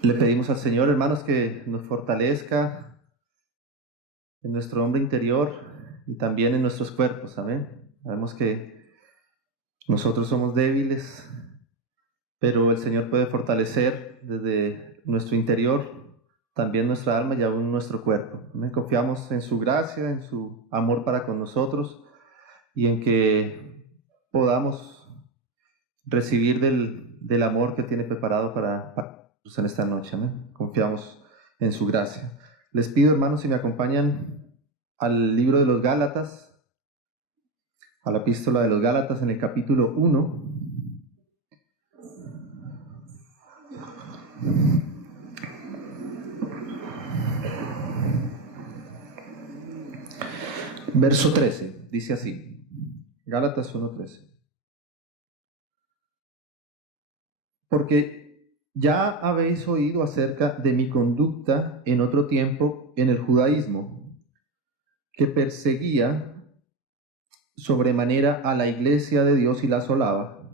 Le pedimos al Señor, hermanos, que nos fortalezca en nuestro hombre interior y también en nuestros cuerpos, amén. Sabemos que nosotros somos débiles, pero el Señor puede fortalecer desde nuestro interior también nuestra alma y aún nuestro cuerpo. Amén. Confiamos en su gracia, en su amor para con nosotros y en que podamos recibir del amor que tiene preparado para en esta noche. Amén. Confiamos en su gracia. Les pido, hermanos, si me acompañan al libro de los Gálatas, a la epístola de los Gálatas en el capítulo 1. Verso 13, dice así, Gálatas 1:13. Porque ya habéis oído acerca de mi conducta en otro tiempo en el judaísmo, que perseguía sobremanera a la iglesia de Dios y la asolaba,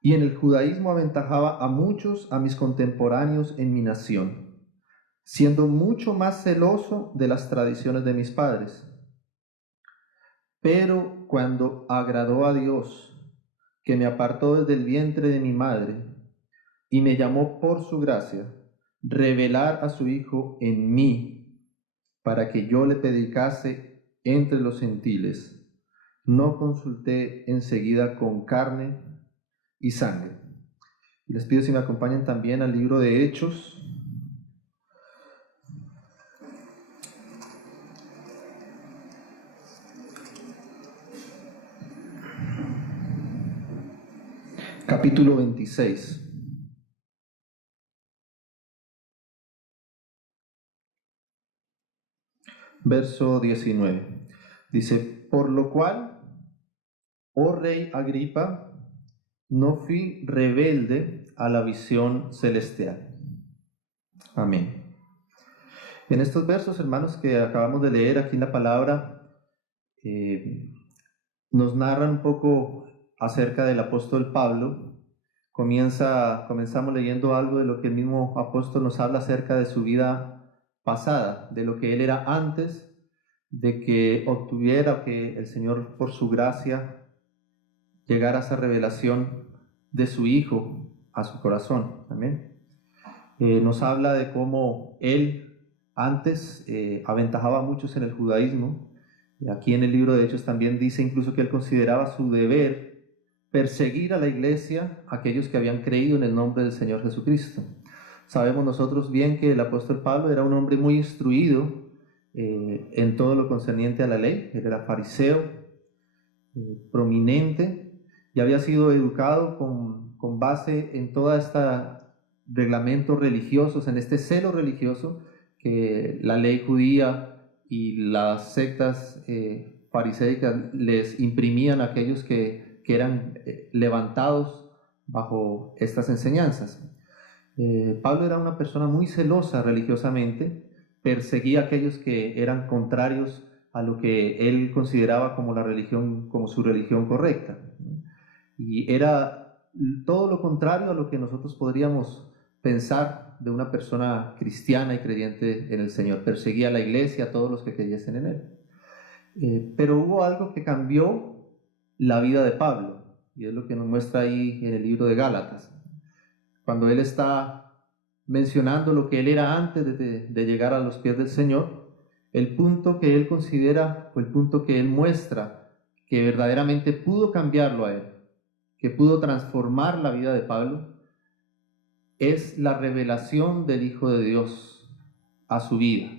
y en el judaísmo aventajaba a muchos a mis contemporáneos en mi nación, siendo mucho más celoso de las tradiciones de mis padres. Pero cuando agradó a Dios, que me apartó desde el vientre de mi madre, y me llamó por su gracia, revelar a su Hijo en mí, para que yo le predicase entre los gentiles, no consulté enseguida con carne y sangre. Y les pido si me acompañan también al libro de Hechos, capítulo 26. Verso 19. Dice, por lo cual, oh rey Agripa, no fui rebelde a la visión celestial. Amén. En estos versos, hermanos, que acabamos de leer aquí en la palabra, nos narran un poco acerca del apóstol Pablo. Comenzamos leyendo algo de lo que el mismo apóstol nos habla acerca de su vida pasada, de lo que él era antes de que obtuviera, que el Señor por su gracia llegara a esa revelación de su Hijo a su corazón. Amén. Nos habla de cómo él antes aventajaba a muchos en el judaísmo. Aquí en el libro de Hechos también dice incluso que él consideraba su deber perseguir a la iglesia, a aquellos que habían creído en el nombre del Señor Jesucristo. Sabemos nosotros bien que el apóstol Pablo era un hombre muy instruido en todo lo concerniente a la ley. Él era fariseo, prominente, y había sido educado con base en toda esta reglamentos religiosos, en este celo religioso que la ley judía y las sectas fariseicas les imprimían a aquellos que eran levantados bajo estas enseñanzas. Pablo era una persona muy celosa religiosamente, perseguía a aquellos que eran contrarios a lo que él consideraba como la religión, como su religión correcta. Y era todo lo contrario a lo que nosotros podríamos pensar de una persona cristiana y creyente en el Señor. Perseguía a la iglesia, a todos los que creyesen en él. Pero hubo algo que cambió la vida de Pablo, y es lo que nos muestra ahí en el libro de Gálatas. Cuando él está mencionando lo que él era antes de llegar a los pies del Señor, el punto que él considera, o el punto que él muestra que verdaderamente pudo cambiarlo a él, que pudo transformar la vida de Pablo, es la revelación del Hijo de Dios a su vida.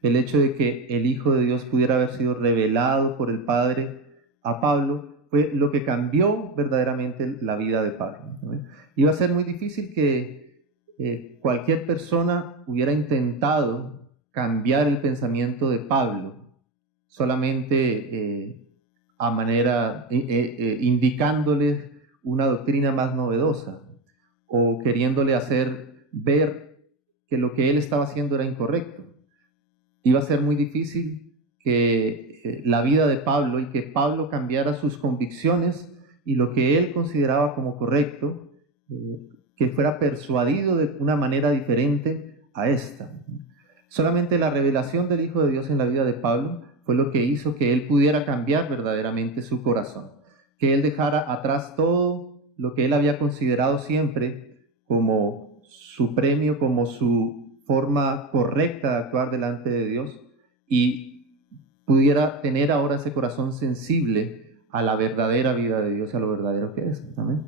El hecho de que el Hijo de Dios pudiera haber sido revelado por el Padre a Pablo fue lo que cambió verdaderamente la vida de Pablo. Iba a ser muy difícil que cualquier persona hubiera intentado cambiar el pensamiento de Pablo solamente a manera indicándole una doctrina más novedosa o queriéndole hacer ver que lo que él estaba haciendo era incorrecto. Iba a ser muy difícil que la vida de Pablo y que Pablo cambiara sus convicciones y lo que él consideraba como correcto, que fuera persuadido de una manera diferente a esta. Solamente la revelación del Hijo de Dios en la vida de Pablo fue lo que hizo que él pudiera cambiar verdaderamente su corazón, que él dejara atrás todo lo que él había considerado siempre como su premio, como su forma correcta de actuar delante de Dios, y pudiera tener ahora ese corazón sensible a la verdadera vida de Dios, a lo verdadero que es. Amén.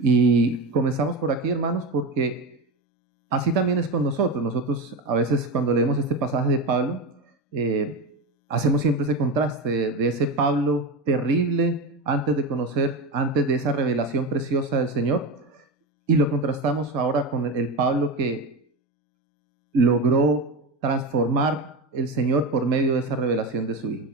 Y comenzamos por aquí, hermanos, porque así también es con nosotros. Nosotros a veces cuando leemos este pasaje de Pablo, hacemos siempre ese contraste de ese Pablo terrible antes de esa revelación preciosa del Señor, y lo contrastamos ahora con el Pablo que logró transformar el Señor por medio de esa revelación de su Hijo.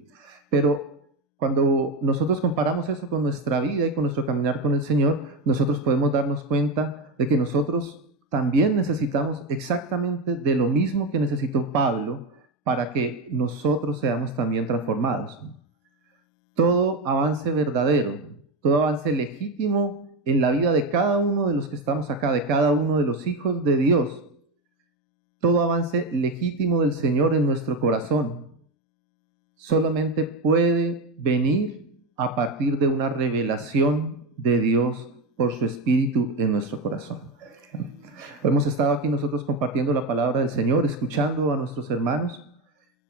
Pero cuando nosotros comparamos eso con nuestra vida y con nuestro caminar con el Señor, nosotros podemos darnos cuenta de que nosotros también necesitamos exactamente de lo mismo que necesitó Pablo para que nosotros seamos también transformados. Todo avance verdadero, todo avance legítimo en la vida de cada uno de los que estamos acá, de cada uno de los hijos de Dios, todo avance legítimo del Señor en nuestro corazón, solamente puede venir a partir de una revelación de Dios por su Espíritu en nuestro corazón. Hemos estado aquí nosotros compartiendo la palabra del Señor, escuchando a nuestros hermanos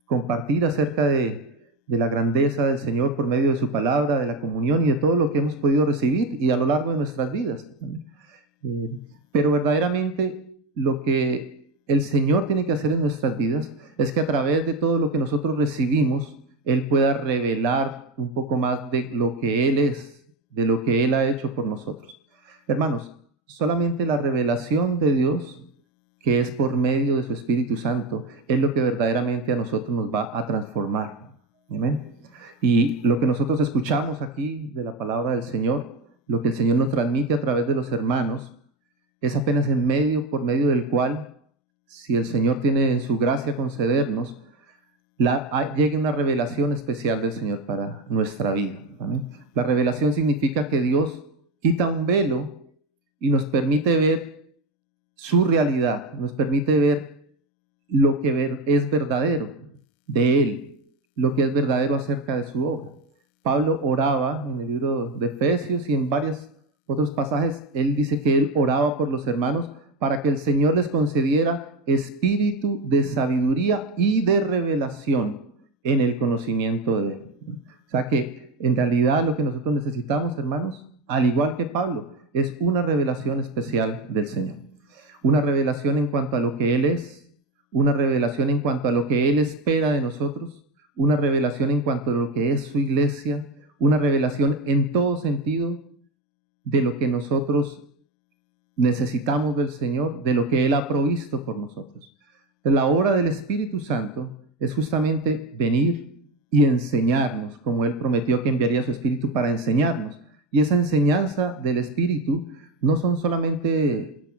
compartir acerca de la grandeza del Señor por medio de su palabra, de la comunión y de todo lo que hemos podido recibir y a lo largo de nuestras vidas. Pero verdaderamente lo que el Señor tiene que hacer en nuestras vidas es que a través de todo lo que nosotros recibimos, Él pueda revelar un poco más de lo que Él es, de lo que Él ha hecho por nosotros. Hermanos, solamente la revelación de Dios, que es por medio de su Espíritu Santo, es lo que verdaderamente a nosotros nos va a transformar. ¿Amén? Y lo que nosotros escuchamos aquí de la palabra del Señor, lo que el Señor nos transmite a través de los hermanos, es apenas por medio del cual, si el Señor tiene en su gracia concedernos, llegue una revelación especial del Señor para nuestra vida. ¿Amén? La revelación significa que Dios quita un velo y nos permite ver su realidad, nos permite ver lo que es verdadero de Él, lo que es verdadero acerca de su obra. Pablo oraba en el libro de Efesios y en varios otros pasajes, él dice que él oraba por los hermanos para que el Señor les concediera espíritu de sabiduría y de revelación en el conocimiento de Él. O sea que en realidad lo que nosotros necesitamos, hermanos, al igual que Pablo, es una revelación especial del Señor. Una revelación en cuanto a lo que Él es, una revelación en cuanto a lo que Él espera de nosotros, una revelación en cuanto a lo que es su iglesia, una revelación en todo sentido de lo que nosotros necesitamos del Señor, de lo que Él ha provisto por nosotros. La obra del Espíritu Santo es justamente venir y enseñarnos, como Él prometió que enviaría su Espíritu para enseñarnos. Y esa enseñanza del Espíritu no son solamente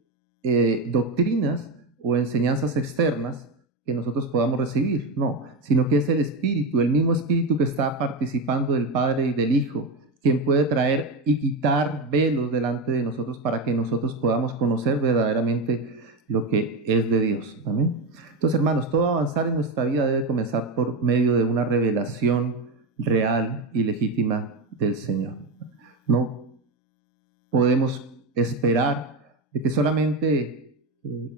doctrinas o enseñanzas externas que nosotros podamos recibir, no, sino que es el Espíritu, el mismo Espíritu que está participando del Padre y del Hijo, quien puede traer y quitar velos delante de nosotros para que nosotros podamos conocer verdaderamente lo que es de Dios. ¿Amén? Entonces, hermanos, todo avanzar en nuestra vida debe comenzar por medio de una revelación real y legítima del Señor. No podemos esperar de que solamente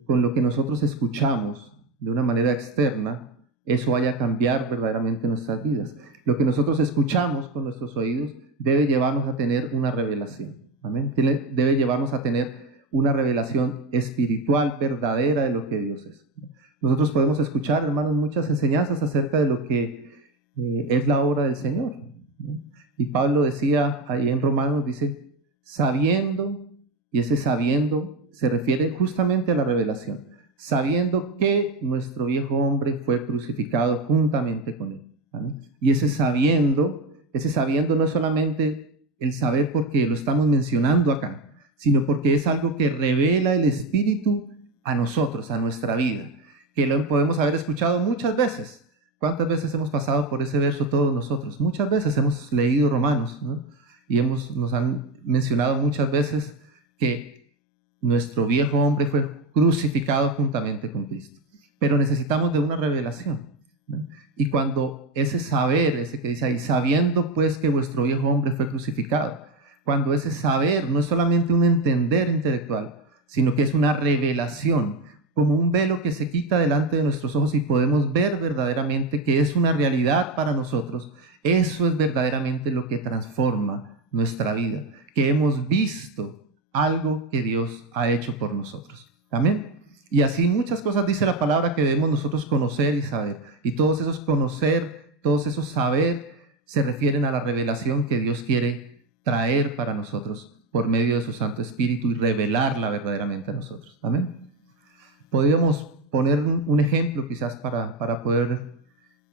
con lo que nosotros escuchamos de una manera externa, eso vaya a cambiar verdaderamente nuestras vidas. Lo que nosotros escuchamos con nuestros oídos debe llevarnos a tener una revelación. ¿Amén? Debe llevarnos a tener una revelación espiritual verdadera de lo que Dios es. Nosotros podemos escuchar, hermanos, muchas enseñanzas acerca de lo que es la obra del Señor. Y Pablo decía ahí en Romanos, dice, sabiendo, y ese sabiendo se refiere justamente a la revelación, sabiendo que nuestro viejo hombre fue crucificado juntamente con él. ¿Amén? Y ese sabiendo no es solamente el saber porque lo estamos mencionando acá, sino porque es algo que revela el Espíritu a nosotros, a nuestra vida, que lo podemos haber escuchado muchas veces. ¿Cuántas veces hemos pasado por ese verso todos nosotros? Muchas veces hemos leído Romanos, ¿no? Y nos han mencionado muchas veces que nuestro viejo hombre fue crucificado juntamente con Cristo. Pero necesitamos de una revelación, ¿no? Y cuando ese saber, ese que dice ahí, sabiendo pues que vuestro viejo hombre fue crucificado, cuando ese saber no es solamente un entender intelectual, sino que es una revelación, como un velo que se quita delante de nuestros ojos y podemos ver verdaderamente que es una realidad para nosotros, eso es verdaderamente lo que transforma nuestra vida, que hemos visto algo que Dios ha hecho por nosotros. Amén. Y así muchas cosas dice la palabra que debemos nosotros conocer y saber. Y todos esos conocer, todos esos saber, se refieren a la revelación que Dios quiere traer para nosotros por medio de su Santo Espíritu y revelarla verdaderamente a nosotros. Amén. Podríamos poner un ejemplo quizás para poder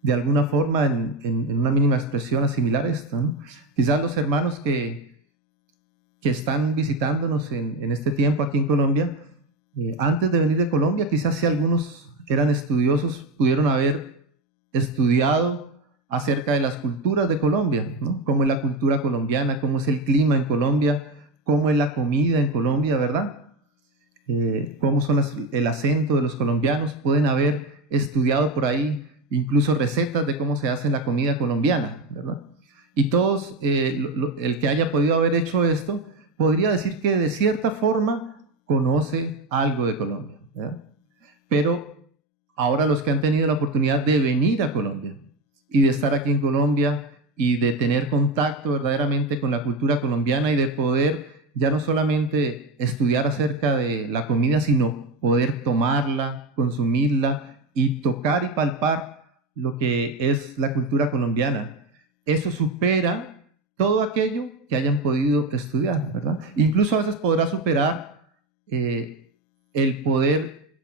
de alguna forma en una mínima expresión asimilar esto, ¿no? Quizás los hermanos que están visitándonos en este tiempo aquí en Colombia, antes de venir de Colombia, quizás si algunos eran estudiosos, pudieron haber estudiado acerca de las culturas de Colombia, ¿no? Cómo es la cultura colombiana, cómo es el clima en Colombia, cómo es la comida en Colombia, ¿verdad? Cómo son el acento de los colombianos. Pueden haber estudiado por ahí incluso recetas de cómo se hace la comida colombiana, ¿verdad? Y todos, el que haya podido haber hecho esto, podría decir que de cierta forma conoce algo de Colombia, ¿verdad? Pero ahora los que han tenido la oportunidad de venir a Colombia y de estar aquí en Colombia y de tener contacto verdaderamente con la cultura colombiana y de poder ya no solamente estudiar acerca de la comida, sino poder tomarla, consumirla y tocar y palpar lo que es la cultura colombiana, eso supera todo aquello que hayan podido estudiar, ¿verdad? Incluso a veces podrá superar el poder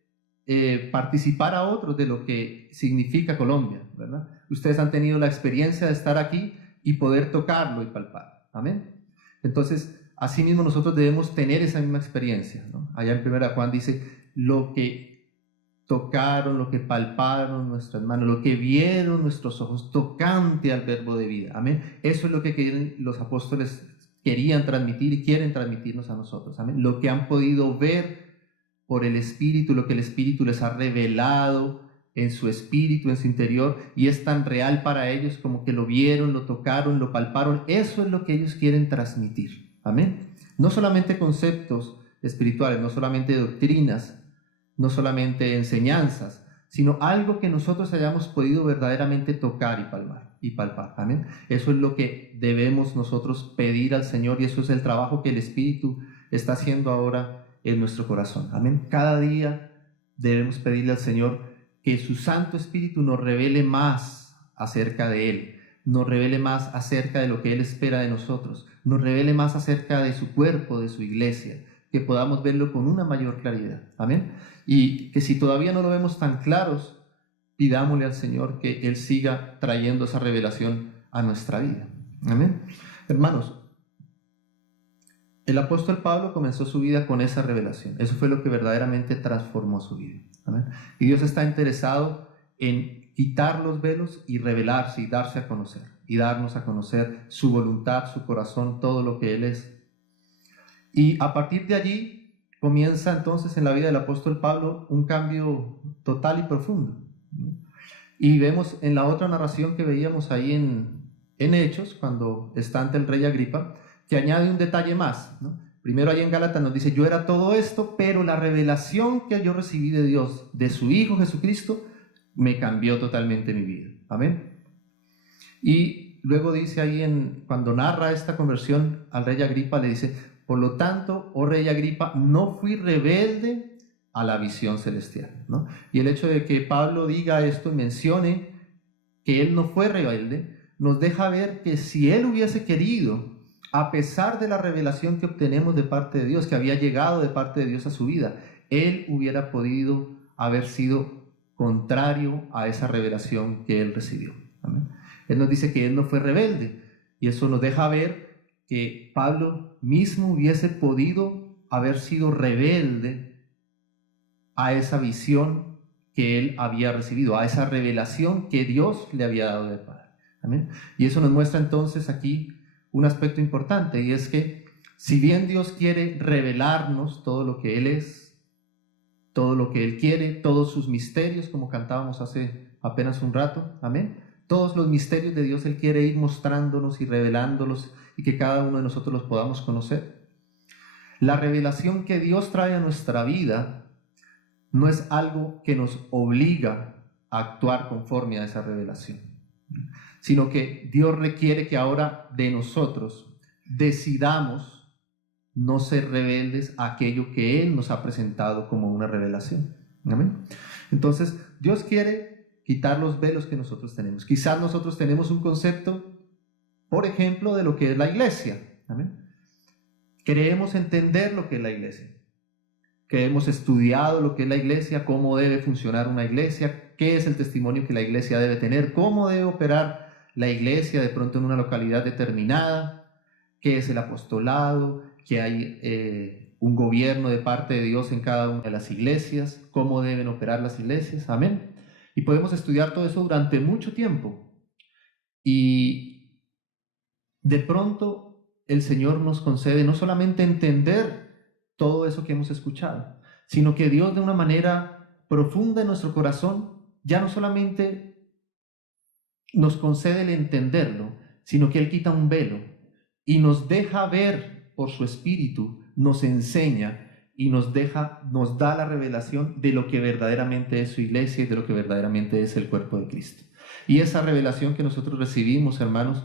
participar a otros de lo que significa Colombia, ¿verdad? Ustedes han tenido la experiencia de estar aquí y poder tocarlo y palpar. Amén. Entonces, asimismo nosotros debemos tener esa misma experiencia, ¿no? Allá en 1 Juan dice, lo que tocaron, lo que palparon nuestras manos, lo que vieron nuestros ojos, tocante al verbo de vida. Amén. Eso es lo que los apóstoles querían transmitir y quieren transmitirnos a nosotros. Amén. Lo que han podido ver por el Espíritu, lo que el Espíritu les ha revelado en su espíritu, en su interior, y es tan real para ellos como que lo vieron, lo tocaron, lo palparon. Eso es lo que ellos quieren transmitir. Amén. No solamente conceptos espirituales, no solamente doctrinas, no solamente enseñanzas, sino algo que nosotros hayamos podido verdaderamente tocar y palpar. Amén. Eso es lo que debemos nosotros pedir al Señor, y eso es el trabajo que el Espíritu está haciendo ahora en nuestro corazón. Amén. Cada día debemos pedirle al Señor que su Santo Espíritu nos revele más acerca de Él, nos revele más acerca de lo que Él espera de nosotros, nos revele más acerca de su cuerpo, de su iglesia, que podamos verlo con una mayor claridad. Amén. Y que si todavía no lo vemos tan claros, pidámosle al Señor que Él siga trayendo esa revelación a nuestra vida. Amén. Hermanos, el apóstol Pablo comenzó su vida con esa revelación. Eso fue lo que verdaderamente transformó su vida. Amén. Y Dios está interesado en quitar los velos y revelarse y darse a conocer. Y darnos a conocer su voluntad, su corazón, todo lo que Él es. Y a partir de allí comienza entonces en la vida del apóstol Pablo un cambio total y profundo. Y vemos en la otra narración que veíamos ahí en Hechos, cuando está ante el rey Agripa, que añade un detalle más, ¿no? Primero ahí en Gálatas nos dice, yo era todo esto, pero la revelación que yo recibí de Dios, de su Hijo Jesucristo, me cambió totalmente mi vida. Amén. Y luego dice ahí, cuando narra esta conversión al rey Agripa, le dice, por lo tanto, oh rey Agripa, no fui rebelde a la visión celestial, ¿no? Y el hecho de que Pablo diga esto y mencione que él no fue rebelde, nos deja ver que si él hubiese querido, a pesar de la revelación que obtenemos de parte de Dios, que había llegado de parte de Dios a su vida, él hubiera podido haber sido contrario a esa revelación que él recibió. Amén. Él nos dice que él no fue rebelde, y eso nos deja ver que Pablo mismo hubiese podido haber sido rebelde a esa visión que él había recibido, a esa revelación que Dios le había dado de Padre. Amén. Y eso nos muestra entonces aquí un aspecto importante, y es que Si bien Dios quiere revelarnos todo lo que Él es, todo lo que Él quiere, todos sus misterios, como cantábamos hace apenas un rato, amén. Todos los misterios de Dios Él quiere ir mostrándonos y revelándolos y que cada uno de nosotros los podamos conocer. La revelación que Dios trae a nuestra vida no es algo que nos obliga a actuar conforme a esa revelación, sino que Dios requiere que ahora de nosotros decidamos no ser rebeldes a aquello que Él nos ha presentado como una revelación. ¿Amén? Entonces, Dios quiere quitar los velos que nosotros tenemos. Quizás nosotros tenemos un concepto, por ejemplo, de lo que es la iglesia. ¿Amén? Queremos entender lo que es la iglesia. Que hemos estudiado lo que es la iglesia, cómo debe funcionar una iglesia, qué es el testimonio que la iglesia debe tener, cómo debe operar la iglesia de pronto en una localidad determinada, qué es el apostolado, que hay un gobierno de parte de Dios en cada una de las iglesias, cómo deben operar las iglesias, amén. Y podemos estudiar todo eso durante mucho tiempo. Y de pronto el Señor nos concede no solamente entender todo eso que hemos escuchado, sino que Dios de una manera profunda en nuestro corazón ya no solamente nos concede el entenderlo, sino que Él quita un velo y nos deja ver por su Espíritu, nos enseña y nos da la revelación de lo que verdaderamente es su iglesia y de lo que verdaderamente es el cuerpo de Cristo. Y esa revelación que nosotros recibimos, hermanos,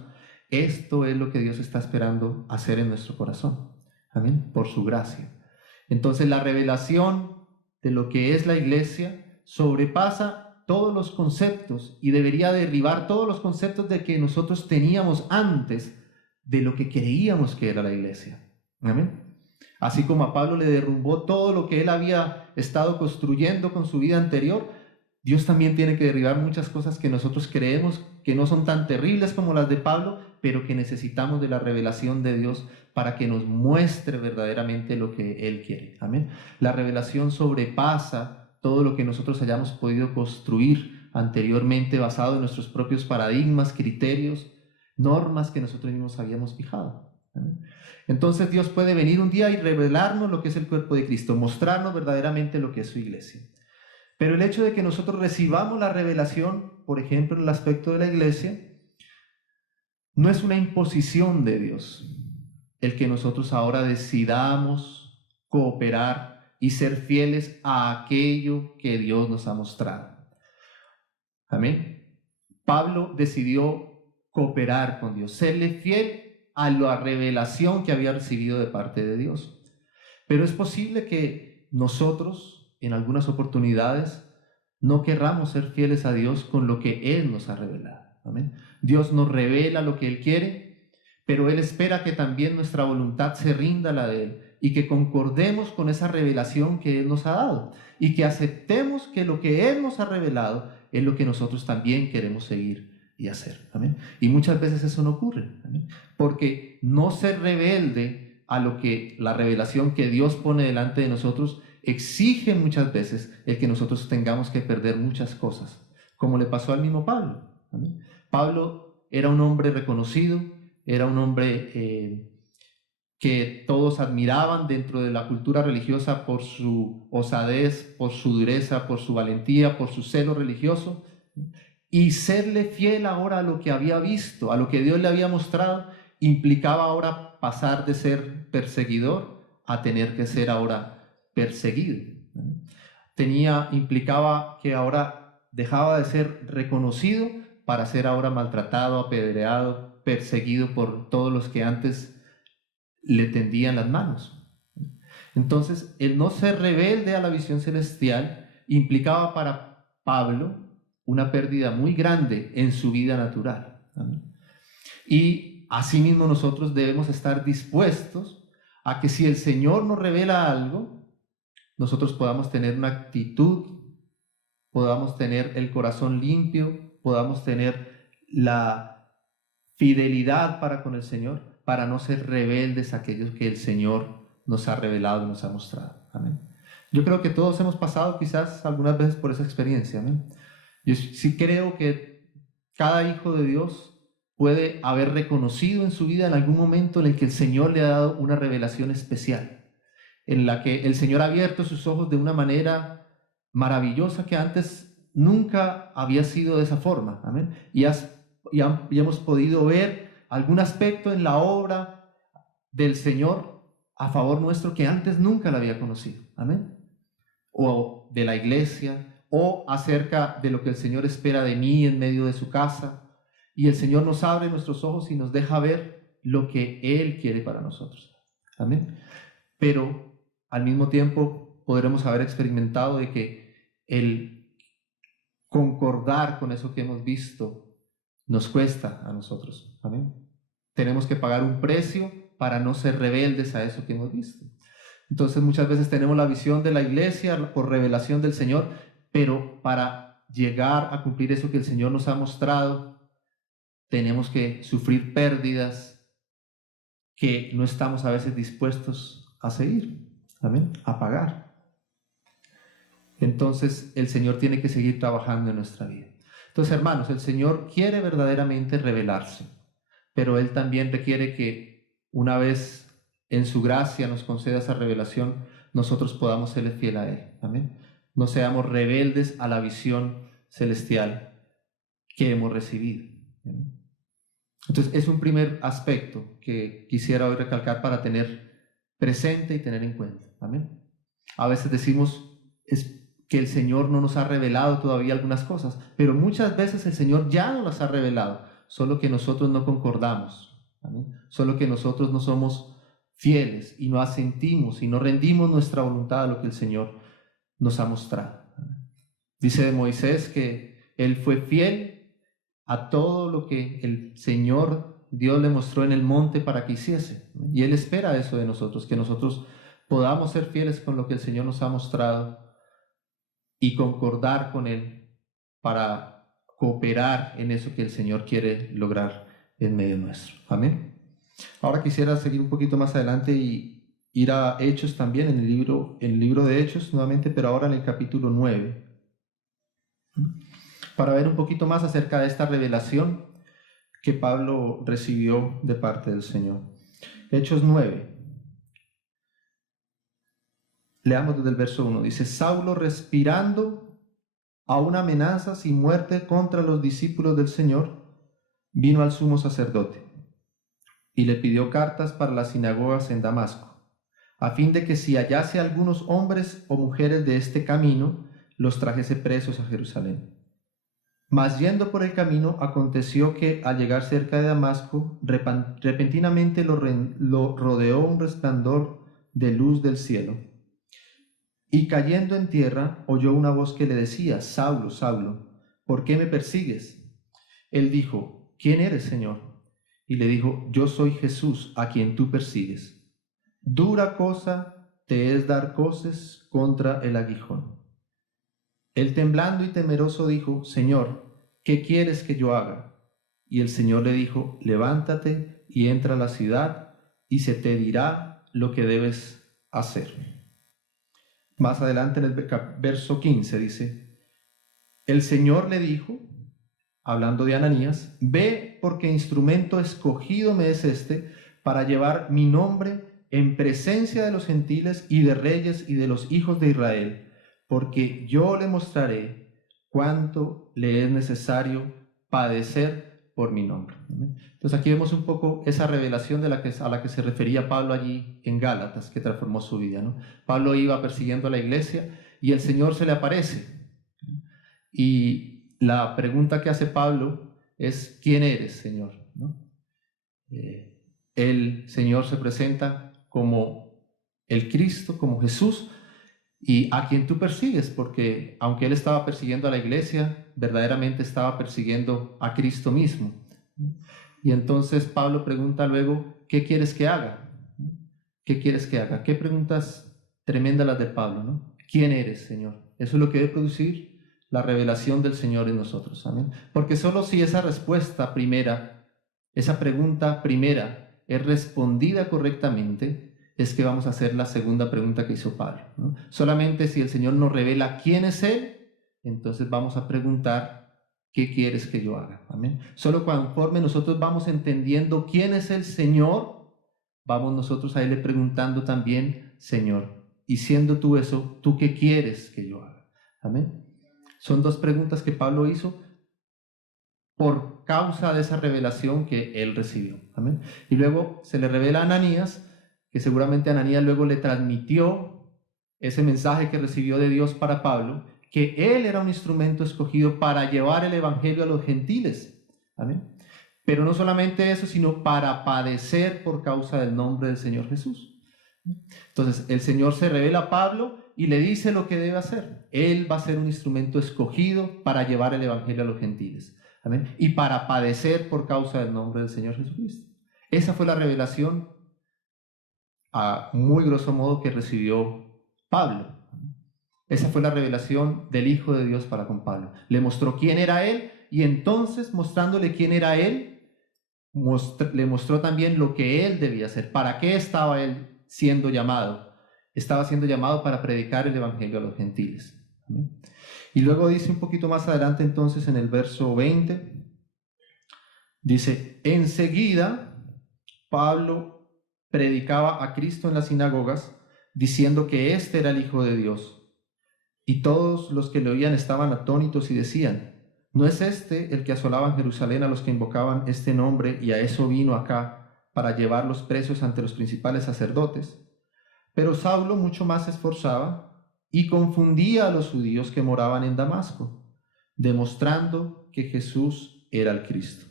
esto es lo que Dios está esperando hacer en nuestro corazón. Amén, por su gracia. Entonces la revelación de lo que es la iglesia sobrepasa todos los conceptos y debería derribar todos los conceptos de que nosotros teníamos antes de lo que creíamos que era la iglesia. Amén. Así como a Pablo le derrumbó todo lo que él había estado construyendo con su vida anterior, Dios también tiene que derribar muchas cosas que nosotros creemos que no son tan terribles como las de Pablo, pero que necesitamos de la revelación de Dios para que nos muestre verdaderamente lo que Él quiere. Amén. La revelación sobrepasa todo lo que nosotros hayamos podido construir anteriormente basado en nuestros propios paradigmas, criterios, normas que nosotros mismos habíamos fijado. Amén. Entonces Dios puede venir un día y revelarnos lo que es el cuerpo de Cristo, mostrarnos verdaderamente lo que es su iglesia. Pero el hecho de que nosotros recibamos la revelación, por ejemplo, en el aspecto de la iglesia, no es una imposición de Dios. El que nosotros ahora decidamos cooperar y ser fieles a aquello que Dios nos ha mostrado. Amén. Pablo decidió cooperar con Dios, serle fiel a la revelación que había recibido de parte de Dios. Pero es posible que nosotros, en algunas oportunidades, no querramos ser fieles a Dios con lo que Él nos ha revelado. Amén. Dios nos revela lo que Él quiere, pero Él espera que también nuestra voluntad se rinda a la de Él y que concordemos con esa revelación que Él nos ha dado y que aceptemos que lo que Él nos ha revelado es lo que nosotros también queremos seguir y hacer. Amén. Y muchas veces eso no ocurre. Amén. Porque no ser rebelde a lo que la revelación que Dios pone delante de nosotros exige muchas veces el que nosotros tengamos que perder muchas cosas, como le pasó al mismo Pablo. ¿Amén? Pablo era un hombre reconocido, era un hombre que todos admiraban dentro de la cultura religiosa por su osadez, por su dureza, por su valentía, por su celo religioso, y serle fiel ahora a lo que había visto, a lo que Dios le había mostrado, implicaba ahora pasar de ser perseguidor a tener que ser ahora perseguido. Implicaba que ahora dejaba de ser reconocido para ser ahora maltratado, apedreado, perseguido por todos los que antes le tendían las manos. Entonces, el no ser rebelde a la visión celestial implicaba para Pablo una pérdida muy grande en su vida natural. ¿Amén? Y asimismo nosotros debemos estar dispuestos a que si el Señor nos revela algo, nosotros podamos tener una actitud, podamos tener el corazón limpio, podamos tener la fidelidad para con el Señor, para no ser rebeldes a aquellos que el Señor nos ha revelado y nos ha mostrado. Amén. Yo creo que todos hemos pasado quizás algunas veces por esa experiencia. Amén. Yo sí creo que cada hijo de Dios puede haber reconocido en su vida en algún momento en el que el Señor le ha dado una revelación especial, en la que el Señor ha abierto sus ojos de una manera maravillosa que antes nunca había sido de esa forma. Amén. Y hemos podido ver algún aspecto en la obra del Señor a favor nuestro que antes nunca la había conocido. Amén. O de la iglesia, o acerca de lo que el Señor espera de mí en medio de su casa. Y el Señor nos abre nuestros ojos y nos deja ver lo que Él quiere para nosotros. Amén. Pero al mismo tiempo podremos haber experimentado de que el concordar con eso que hemos visto nos cuesta a nosotros. Amén. Tenemos que pagar un precio para no ser rebeldes a eso que hemos visto. Entonces muchas veces tenemos la visión de la iglesia por revelación del Señor, pero para llegar a cumplir eso que el Señor nos ha mostrado, tenemos que sufrir pérdidas que no estamos a veces dispuestos a seguir, amén, a pagar. Entonces el Señor tiene que seguir trabajando en nuestra vida. Entonces, hermanos, el Señor quiere verdaderamente revelarse, pero Él también requiere que una vez en su gracia nos conceda esa revelación, nosotros podamos serle fiel a Él, amén. No seamos rebeldes a la visión celestial que hemos recibido. ¿Amén? Entonces, es un primer aspecto que quisiera hoy recalcar para tener presente y tener en cuenta. Amén. A veces decimos que el Señor no nos ha revelado todavía algunas cosas, pero muchas veces el Señor ya nos las ha revelado, solo que nosotros no concordamos. Amén. Solo que nosotros no somos fieles y no asentimos y no rendimos nuestra voluntad a lo que el Señor nos ha mostrado. Dice de Moisés que él fue fiel a todo lo que el Señor Dios le mostró en el monte para que hiciese. Y Él espera eso de nosotros, que nosotros podamos ser fieles con lo que el Señor nos ha mostrado y concordar con Él para cooperar en eso que el Señor quiere lograr en medio nuestro. Amén. Ahora quisiera seguir un poquito más adelante y ir a Hechos también, en el libro de Hechos nuevamente, pero ahora en el capítulo 9. Para ver un poquito más acerca de esta revelación que Pablo recibió de parte del Señor. Hechos 9. Leamos desde el verso 1. Dice: Saulo, respirando aún amenazas y muerte contra los discípulos del Señor, vino al sumo sacerdote y le pidió cartas para las sinagogas en Damasco, a fin de que si hallase algunos hombres o mujeres de este camino, los trajese presos a Jerusalén. Mas yendo por el camino, aconteció que al llegar cerca de Damasco, repentinamente lo rodeó un resplandor de luz del cielo. Y cayendo en tierra, oyó una voz que le decía: Saulo, Saulo, ¿por qué me persigues? Él dijo: ¿Quién eres, Señor? Y le dijo: Yo soy Jesús, a quien tú persigues. Dura cosa te es dar coces contra el aguijón. Él, temblando y temeroso, dijo: Señor, ¿qué quieres que yo haga? Y el Señor le dijo: Levántate y entra a la ciudad, y se te dirá lo que debes hacer. Más adelante en el verso 15 dice: El Señor le dijo, hablando de Ananías: Ve, porque instrumento escogido me es este para llevar mi nombre en presencia de los gentiles y de reyes y de los hijos de Israel, porque yo le mostraré cuánto le es necesario padecer por mi nombre. Entonces aquí vemos un poco esa revelación a la que se refería Pablo allí en Gálatas, que transformó su vida, ¿no? Pablo iba persiguiendo a la iglesia y el Señor se le aparece. Y la pregunta que hace Pablo es: ¿quién eres, Señor? ¿No? El Señor se presenta como el Cristo, como Jesús, y a quien tú persigues, porque aunque él estaba persiguiendo a la iglesia, verdaderamente estaba persiguiendo a Cristo mismo. Y entonces Pablo pregunta luego: ¿qué quieres que haga? ¿Qué quieres que haga? Qué preguntas tremendas las de Pablo, ¿no? ¿Quién eres, Señor? Eso es lo que debe producir la revelación del Señor en nosotros. Amén. Porque solo si esa respuesta primera, esa pregunta primera, es respondida correctamente, es que vamos a hacer la segunda pregunta que hizo Pablo, ¿no? Solamente si el Señor nos revela quién es Él, entonces vamos a preguntar: ¿qué quieres que yo haga? Amén. Solo conforme nosotros vamos entendiendo quién es el Señor, vamos nosotros a irle preguntando también, Señor, y siendo tú eso, ¿tú qué quieres que yo haga? Amén. Son dos preguntas que Pablo hizo por causa de esa revelación que él recibió. Amén. Y luego se le revela a Ananías, que seguramente Ananías luego le transmitió ese mensaje que recibió de Dios para Pablo, que él era un instrumento escogido para llevar el evangelio a los gentiles. Amén. Pero no solamente eso, sino para padecer por causa del nombre del Señor Jesús. Entonces el Señor se revela a Pablo y le dice lo que debe hacer. Él va a ser un instrumento escogido para llevar el evangelio a los gentiles. Amén. Y para padecer por causa del nombre del Señor Jesucristo. Esa fue la revelación a muy grosso modo que recibió Pablo. Esa fue la revelación del Hijo de Dios para con Pablo. Le mostró quién era él y entonces, mostrándole quién era él, le mostró también lo que él debía hacer. ¿Para qué estaba él siendo llamado? Estaba siendo llamado para predicar el evangelio a los gentiles. ¿Amén? Y luego dice un poquito más adelante entonces en el verso 20, dice, enseguida Pablo predicaba a Cristo en las sinagogas, diciendo que éste era el Hijo de Dios. Y todos los que le oían estaban atónitos y decían, ¿no es este el que asolaba en Jerusalén a los que invocaban este nombre y a eso vino acá para llevarlos presos ante los principales sacerdotes? Pero Saulo mucho más se esforzaba y confundía a los judíos que moraban en Damasco, demostrando que Jesús era el Cristo.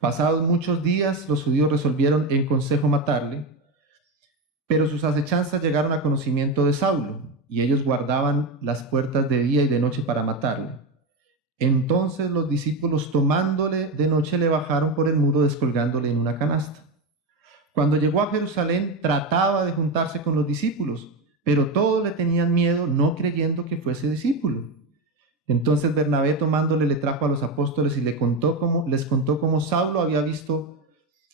Pasados muchos días, los judíos resolvieron en consejo matarle, pero sus acechanzas llegaron a conocimiento de Saulo, y ellos guardaban las puertas de día y de noche para matarle. Entonces los discípulos, tomándole de noche, le bajaron por el muro, descolgándole en una canasta. Cuando llegó a Jerusalén, trataba de juntarse con los discípulos, pero todos le tenían miedo, no creyendo que fuese discípulo. Entonces Bernabé, tomándole, le trajo a los apóstoles y les contó cómo Saulo había visto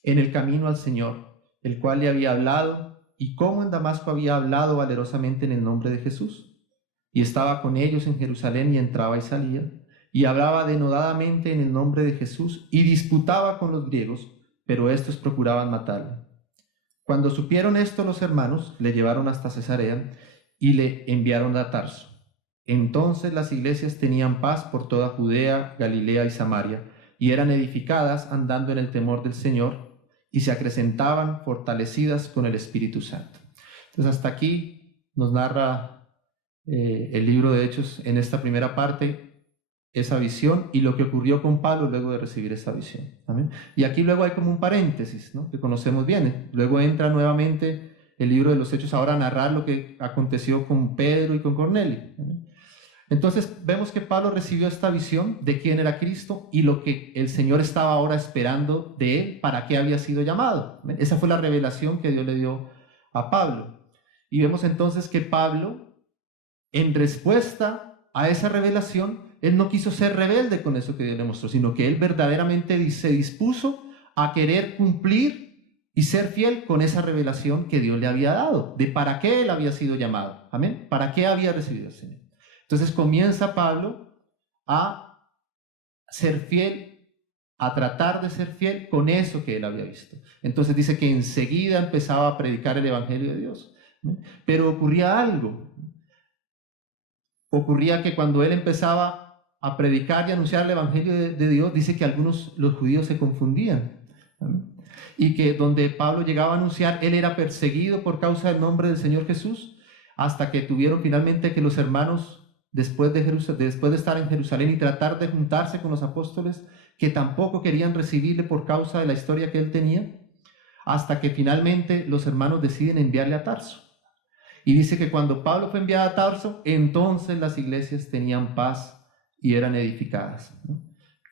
en el camino al Señor, el cual le había hablado, y cómo en Damasco había hablado valerosamente en el nombre de Jesús. Y estaba con ellos en Jerusalén y entraba y salía, y hablaba denodadamente en el nombre de Jesús, y disputaba con los griegos, pero estos procuraban matarle. Cuando supieron esto los hermanos, le llevaron hasta Cesarea y le enviaron a Tarso. Entonces las iglesias tenían paz por toda Judea, Galilea y Samaria, y eran edificadas andando en el temor del Señor, y se acrecentaban fortalecidas con el Espíritu Santo. Entonces hasta aquí nos narra el libro de Hechos en esta primera parte, esa visión y lo que ocurrió con Pablo luego de recibir esa visión. ¿Amén? Y aquí luego hay como un paréntesis, ¿no?, que conocemos bien. Luego entra nuevamente el libro de los Hechos ahora a narrar lo que aconteció con Pedro y con Cornelio. ¿Amén? Entonces vemos que Pablo recibió esta visión de quién era Cristo y lo que el Señor estaba ahora esperando de él, para qué había sido llamado. ¿Amén? Esa fue la revelación que Dios le dio a Pablo. Y vemos entonces que Pablo, en respuesta a esa revelación, él no quiso ser rebelde con eso que Dios le mostró, sino que él verdaderamente se dispuso a querer cumplir y ser fiel con esa revelación que Dios le había dado, de para qué él había sido llamado. Amén. ¿Para qué había recibido el Señor? Entonces comienza Pablo a ser fiel, a tratar de ser fiel con eso que él había visto. Entonces dice que enseguida empezaba a predicar el Evangelio de Dios. ¿Amén? Pero ocurría algo. Ocurría que cuando él empezaba a predicar y anunciar el Evangelio de Dios, dice que los judíos se confundían. ¿Amén? Y que donde Pablo llegaba a anunciar, él era perseguido por causa del nombre del Señor Jesús, hasta que tuvieron finalmente que los hermanos, después de estar en Jerusalén y tratar de juntarse con los apóstoles, que tampoco querían recibirle por causa de la historia que él tenía, hasta que finalmente los hermanos deciden enviarle a Tarso. Y dice que cuando Pablo fue enviado a Tarso, entonces las iglesias tenían paz y eran edificadas, ¿no?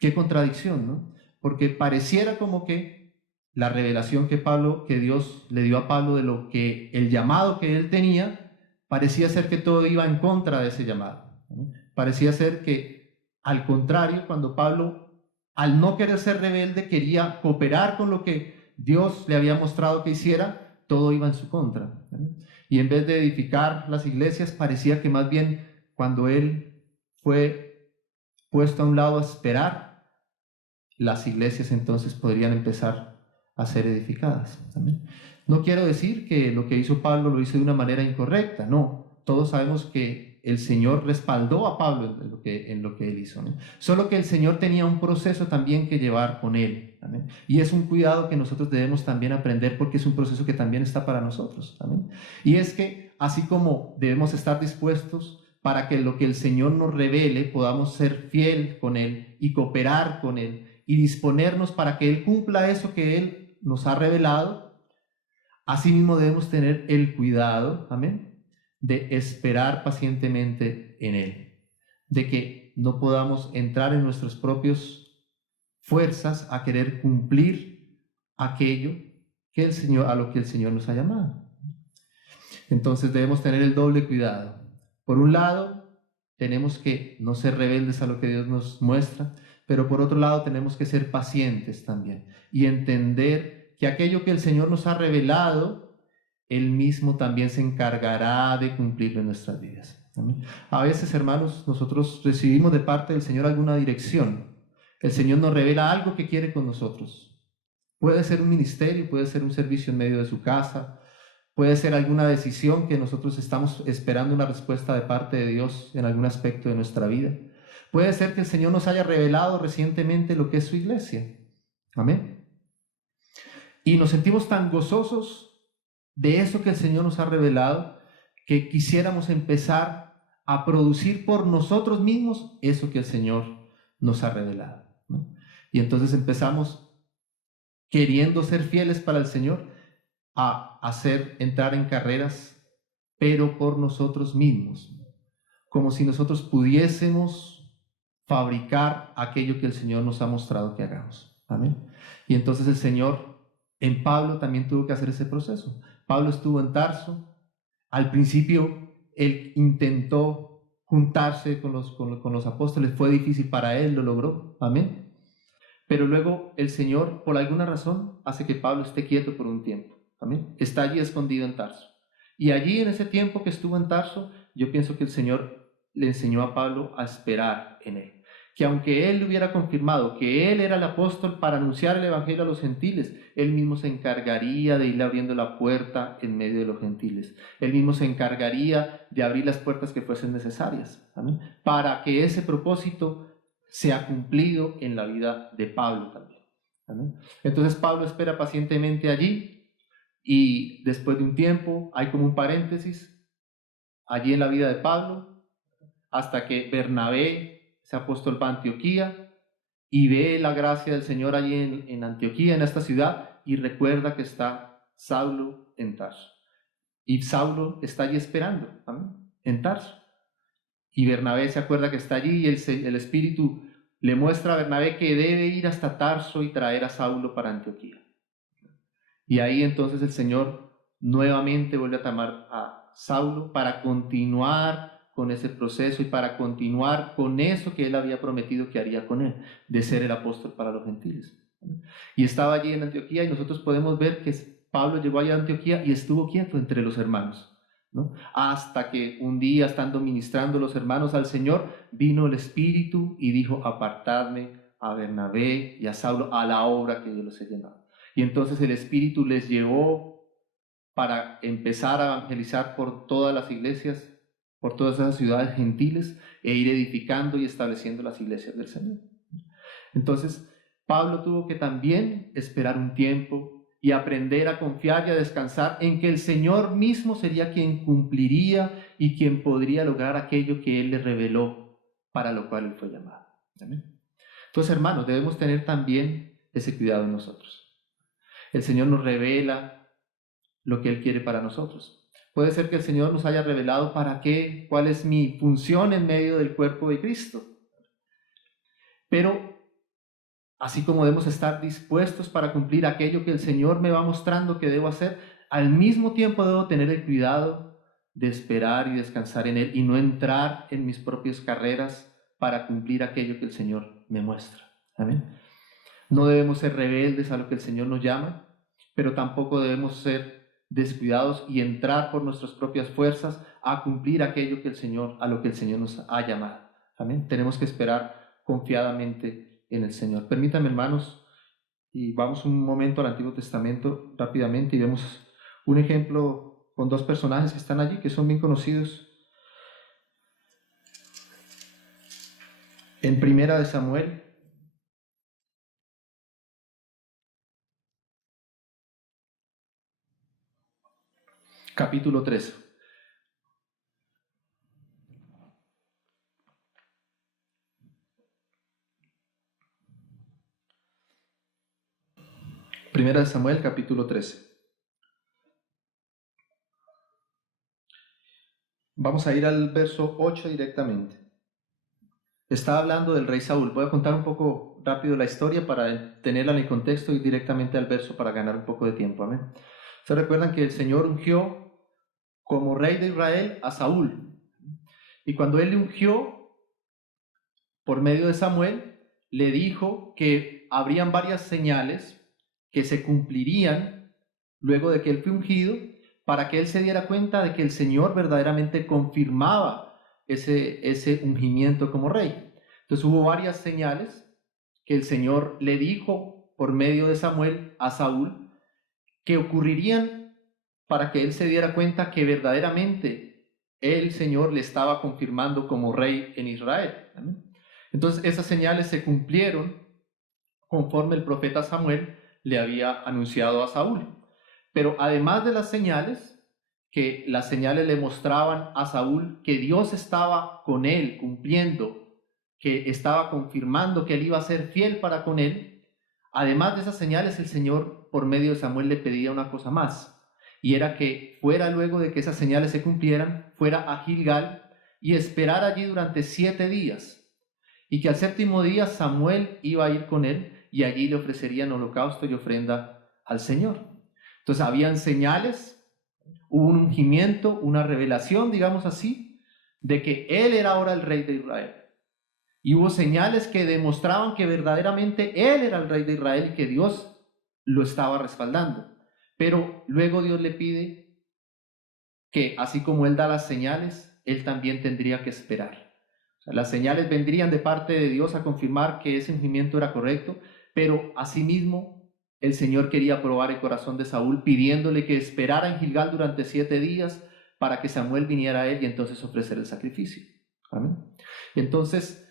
Qué contradicción, ¿no? Porque pareciera como que la revelación que Dios le dio a Pablo de lo que el llamado que él tenía, parecía ser que todo iba en contra de ese llamado, ¿no? Parecía ser que, al contrario, cuando Pablo, al no querer ser rebelde, quería cooperar con lo que Dios le había mostrado que hiciera, todo iba en su contra, ¿no? Y en vez de edificar las iglesias, parecía que más bien cuando él fue puesto a un lado a esperar, las iglesias entonces podrían empezar a ser edificadas. ¿Amén? No quiero decir que lo que hizo Pablo lo hizo de una manera incorrecta, no. Todos sabemos que el Señor respaldó a Pablo en lo que él hizo, ¿no? Solo que el Señor tenía un proceso también que llevar con él. ¿Amén? Y es un cuidado que nosotros debemos también aprender, porque es un proceso que también está para nosotros. ¿Amén? Y es que así como debemos estar dispuestos para que lo que el Señor nos revele podamos ser fiel con Él y cooperar con Él y disponernos para que Él cumpla eso que Él nos ha revelado, asimismo debemos tener el cuidado, amén, de esperar pacientemente en Él, de que no podamos entrar en nuestras propias fuerzas a querer cumplir aquello que el Señor, a lo que el Señor nos ha llamado. Entonces debemos tener el doble cuidado. Por un lado, tenemos que no ser rebeldes a lo que Dios nos muestra, pero por otro lado tenemos que ser pacientes también y entender que aquello que el Señor nos ha revelado, Él mismo también se encargará de cumplirlo en nuestras vidas. ¿Amén? A veces, hermanos, nosotros recibimos de parte del Señor alguna dirección. El Señor nos revela algo que quiere con nosotros. Puede ser un ministerio, puede ser un servicio en medio de su casa, puede ser alguna decisión que nosotros estamos esperando una respuesta de parte de Dios en algún aspecto de nuestra vida. Puede ser que el Señor nos haya revelado recientemente lo que es su iglesia. Amén. Y nos sentimos tan gozosos de eso que el Señor nos ha revelado que quisiéramos empezar a producir por nosotros mismos eso que el Señor nos ha revelado, ¿no? Y entonces empezamos, queriendo ser fieles para el Señor, a entrar en carreras, pero por nosotros mismos, como si nosotros pudiésemos fabricar aquello que el Señor nos ha mostrado que hagamos. Amén. Y entonces el Señor en Pablo también tuvo que hacer ese proceso. Pablo estuvo en Tarso. Al principio él intentó juntarse con los apóstoles, fue difícil para él, lo logró. Amén. Pero luego el Señor, por alguna razón, hace que Pablo esté quieto por un tiempo. ¿Amén? Está allí escondido en Tarso. Y allí, en ese tiempo que estuvo en Tarso, yo pienso que el Señor le enseñó a Pablo a esperar en él. Que aunque él le hubiera confirmado que él era el apóstol para anunciar el evangelio a los gentiles, él mismo se encargaría de irle abriendo la puerta en medio de los gentiles. Él mismo se encargaría de abrir las puertas que fuesen necesarias. ¿Amén? Para que ese propósito sea cumplido en la vida de Pablo también. ¿Amén? Entonces Pablo espera pacientemente allí. Y después de un tiempo, hay como un paréntesis allí en la vida de Pablo, hasta que Bernabé, ese apóstol, va a Antioquía y ve la gracia del Señor allí en Antioquía, en esta ciudad, y recuerda que está Saulo en Tarso. Y Saulo está allí esperando, ¿amén?, en Tarso. Y Bernabé se acuerda que está allí y el Espíritu le muestra a Bernabé que debe ir hasta Tarso y traer a Saulo para Antioquía. Y ahí entonces el Señor nuevamente vuelve a llamar a Saulo para continuar con ese proceso y para continuar con eso que él había prometido que haría con él, de ser el apóstol para los gentiles. Y estaba allí en Antioquía y nosotros podemos ver que Pablo llegó allá a Antioquía y estuvo quieto entre los hermanos, ¿no? Hasta que un día, estando ministrando los hermanos al Señor, vino el Espíritu y dijo: apartadme a Bernabé y a Saulo a la obra que yo los he llamado. Y entonces el Espíritu les llevó para empezar a evangelizar por todas las iglesias, por todas esas ciudades gentiles, e ir edificando y estableciendo las iglesias del Señor. Entonces Pablo tuvo que también esperar un tiempo y aprender a confiar y a descansar en que el Señor mismo sería quien cumpliría y quien podría lograr aquello que Él le reveló, para lo cual Él fue llamado. ¿Amén? Entonces, hermanos, debemos tener también ese cuidado en nosotros. El Señor nos revela lo que Él quiere para nosotros. Puede ser que el Señor nos haya revelado para qué, cuál es mi función en medio del cuerpo de Cristo. Pero así como debemos estar dispuestos para cumplir aquello que el Señor me va mostrando que debo hacer, al mismo tiempo debo tener el cuidado de esperar y descansar en Él y no entrar en mis propias carreras para cumplir aquello que el Señor me muestra. ¿Amén? No debemos ser rebeldes a lo que el Señor nos llama, pero tampoco debemos ser descuidados y entrar por nuestras propias fuerzas a cumplir aquello que a lo que el Señor nos ha llamado. ¿Amén? Tenemos que esperar confiadamente en el Señor. Permítanme, hermanos, y vamos un momento al Antiguo Testamento rápidamente y vemos un ejemplo con dos personajes que están allí, que son bien conocidos. En Primera de Samuel, capítulo 13. Primera de Samuel, capítulo 13. Vamos a ir al verso 8 directamente. Está hablando del rey Saúl. Voy a contar un poco rápido la historia para tenerla en el contexto y directamente al verso para ganar un poco de tiempo. Amén. Ustedes recuerdan que el Señor ungió como rey de Israel a Saúl. Y cuando él le ungió por medio de Samuel, le dijo que habrían varias señales que se cumplirían luego de que él fue ungido, para que él se diera cuenta de que el Señor verdaderamente confirmaba ese ungimiento como rey. Entonces hubo varias señales que el Señor le dijo por medio de Samuel a Saúl que ocurrirían para que él se diera cuenta que verdaderamente el Señor le estaba confirmando como rey en Israel. Entonces esas señales se cumplieron conforme el profeta Samuel le había anunciado a Saúl. Pero además de las señales, que las señales le mostraban a Saúl que Dios estaba con él cumpliendo, que estaba confirmando que él iba a ser fiel para con él, además de esas señales el Señor por medio de Samuel le pedía una cosa más, y era que fuera luego de que esas señales se cumplieran, fuera a Gilgal y esperar allí durante 7 días, y que al 7º día Samuel iba a ir con él y allí le ofrecerían holocausto y ofrenda al Señor. Entonces habían señales, hubo un ungimiento, una revelación, digamos así, de que él era ahora el rey de Israel. Y hubo señales que demostraban que verdaderamente él era el rey de Israel y que Dios lo estaba respaldando. Pero luego Dios le pide que así como él da las señales, él también tendría que esperar. O sea, las señales vendrían de parte de Dios a confirmar que ese ungimiento era correcto, pero asimismo el Señor quería probar el corazón de Saúl pidiéndole que esperara en Gilgal durante 7 días para que Samuel viniera a él y entonces ofrecer el sacrificio. Amén. Entonces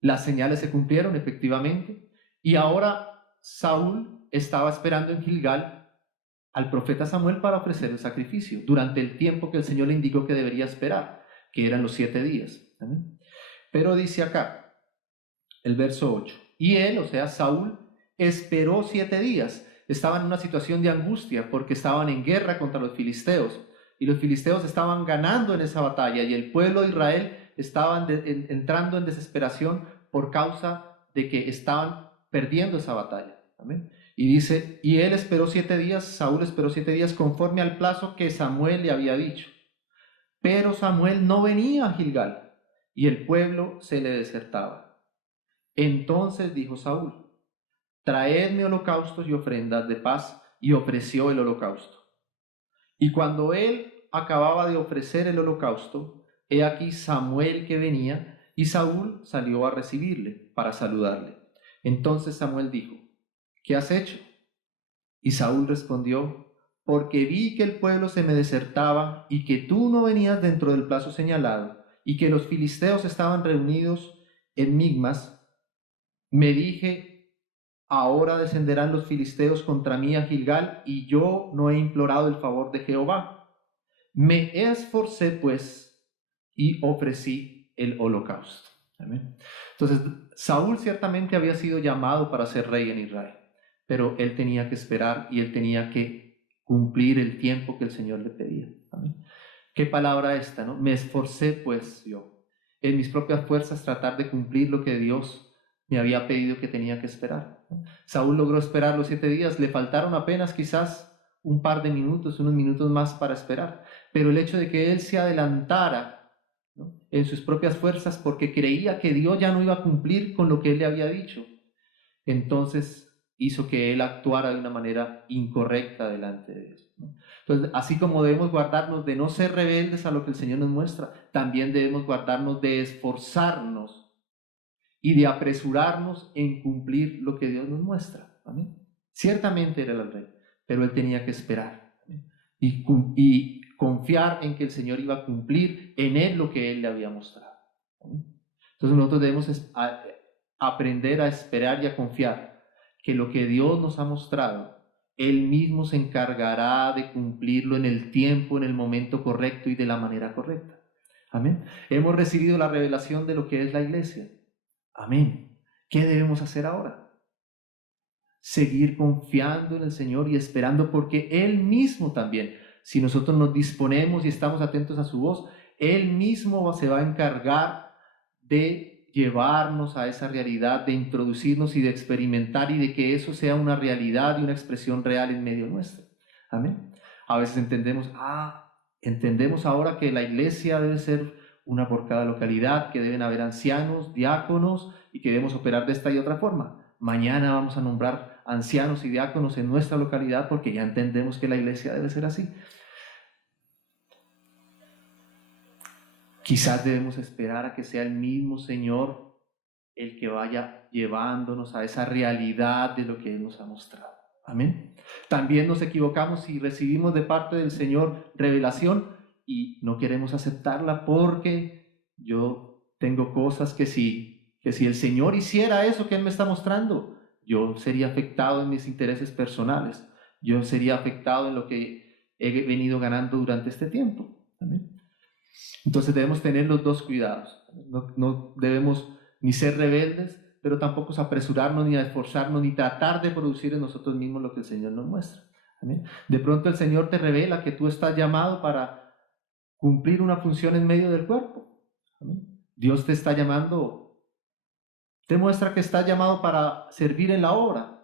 las señales se cumplieron efectivamente y ahora Saúl estaba esperando en Gilgal al profeta Samuel para ofrecer el sacrificio durante el tiempo que el Señor le indicó que debería esperar, que eran los 7 días. Amén. Pero dice acá el verso 8, y él, o sea Saúl, esperó 7 días. Estaban en una situación de angustia porque estaban en guerra contra los filisteos y los filisteos estaban ganando en esa batalla y el pueblo de Israel estaban entrando en desesperación por causa de que estaban perdiendo esa batalla. Amén. Y dice, y él esperó 7 días, Saúl esperó 7 días conforme al plazo que Samuel le había dicho. Pero Samuel no venía a Gilgal y el pueblo se le desertaba. Entonces dijo Saúl, traedme holocaustos y ofrendas de paz, y ofreció el holocausto. Y cuando él acababa de ofrecer el holocausto, he aquí Samuel que venía, y Saúl salió a recibirle para saludarle. Entonces Samuel dijo, ¿qué has hecho? Y Saúl respondió, porque vi que el pueblo se me desertaba y que tú no venías dentro del plazo señalado y que los filisteos estaban reunidos en Migmas, me dije, ahora descenderán los filisteos contra mí a Gilgal y yo no he implorado el favor de Jehová. Me esforcé pues y ofrecí el holocausto. Amén. Entonces Saúl ciertamente había sido llamado para ser rey en Israel, pero él tenía que esperar y él tenía que cumplir el tiempo que el Señor le pedía. Amén. Qué palabra esta, ¿no? Me esforcé pues yo, en mis propias fuerzas, tratar de cumplir lo que Dios me había pedido que tenía que esperar. Saúl logró esperar los 7 días, le faltaron apenas quizás un par de minutos, unos minutos más para esperar, pero el hecho de que él se adelantara, ¿no?, en sus propias fuerzas porque creía que Dios ya no iba a cumplir con lo que él le había dicho, entonces hizo que él actuara de una manera incorrecta delante de Dios, ¿no? Entonces, así como debemos guardarnos de no ser rebeldes a lo que el Señor nos muestra, también debemos guardarnos de esforzarnos y de apresurarnos en cumplir lo que Dios nos muestra. ¿Amén? Ciertamente era el rey, pero él tenía que esperar y confiar en que el Señor iba a cumplir en él lo que él le había mostrado. ¿Amén? Entonces nosotros debemos aprender a esperar y a confiar que lo que Dios nos ha mostrado, Él mismo se encargará de cumplirlo en el tiempo, en el momento correcto y de la manera correcta. Amén. Hemos recibido la revelación de lo que es la iglesia. Amén. ¿Qué debemos hacer ahora? Seguir confiando en el Señor y esperando, porque Él mismo también, si nosotros nos disponemos y estamos atentos a su voz, Él mismo se va a encargar de llevarnos a esa realidad, de introducirnos y de experimentar y de que eso sea una realidad y una expresión real en medio nuestro. Amén. A veces entendemos ahora que la iglesia debe ser una por cada localidad, que deben haber ancianos, diáconos y que debemos operar de esta y otra forma. Mañana vamos a nombrar ancianos y diáconos en nuestra localidad porque ya entendemos que la iglesia debe ser así. Quizás debemos esperar a que sea el mismo Señor el que vaya llevándonos a esa realidad de lo que Él nos ha mostrado. Amén. También nos equivocamos si recibimos de parte del Señor revelación y no queremos aceptarla porque yo tengo cosas que si el Señor hiciera eso que Él me está mostrando, yo sería afectado en mis intereses personales, yo sería afectado en lo que he venido ganando durante este tiempo. Amén. Entonces debemos tener los dos cuidados. No debemos ni ser rebeldes, pero tampoco apresurarnos ni a esforzarnos ni tratar de producir en nosotros mismos lo que el Señor nos muestra. ¿Amén? De pronto el Señor te revela que tú estás llamado para cumplir una función en medio del cuerpo. ¿Amén? Dios te está llamando, te muestra que estás llamado para servir en la obra.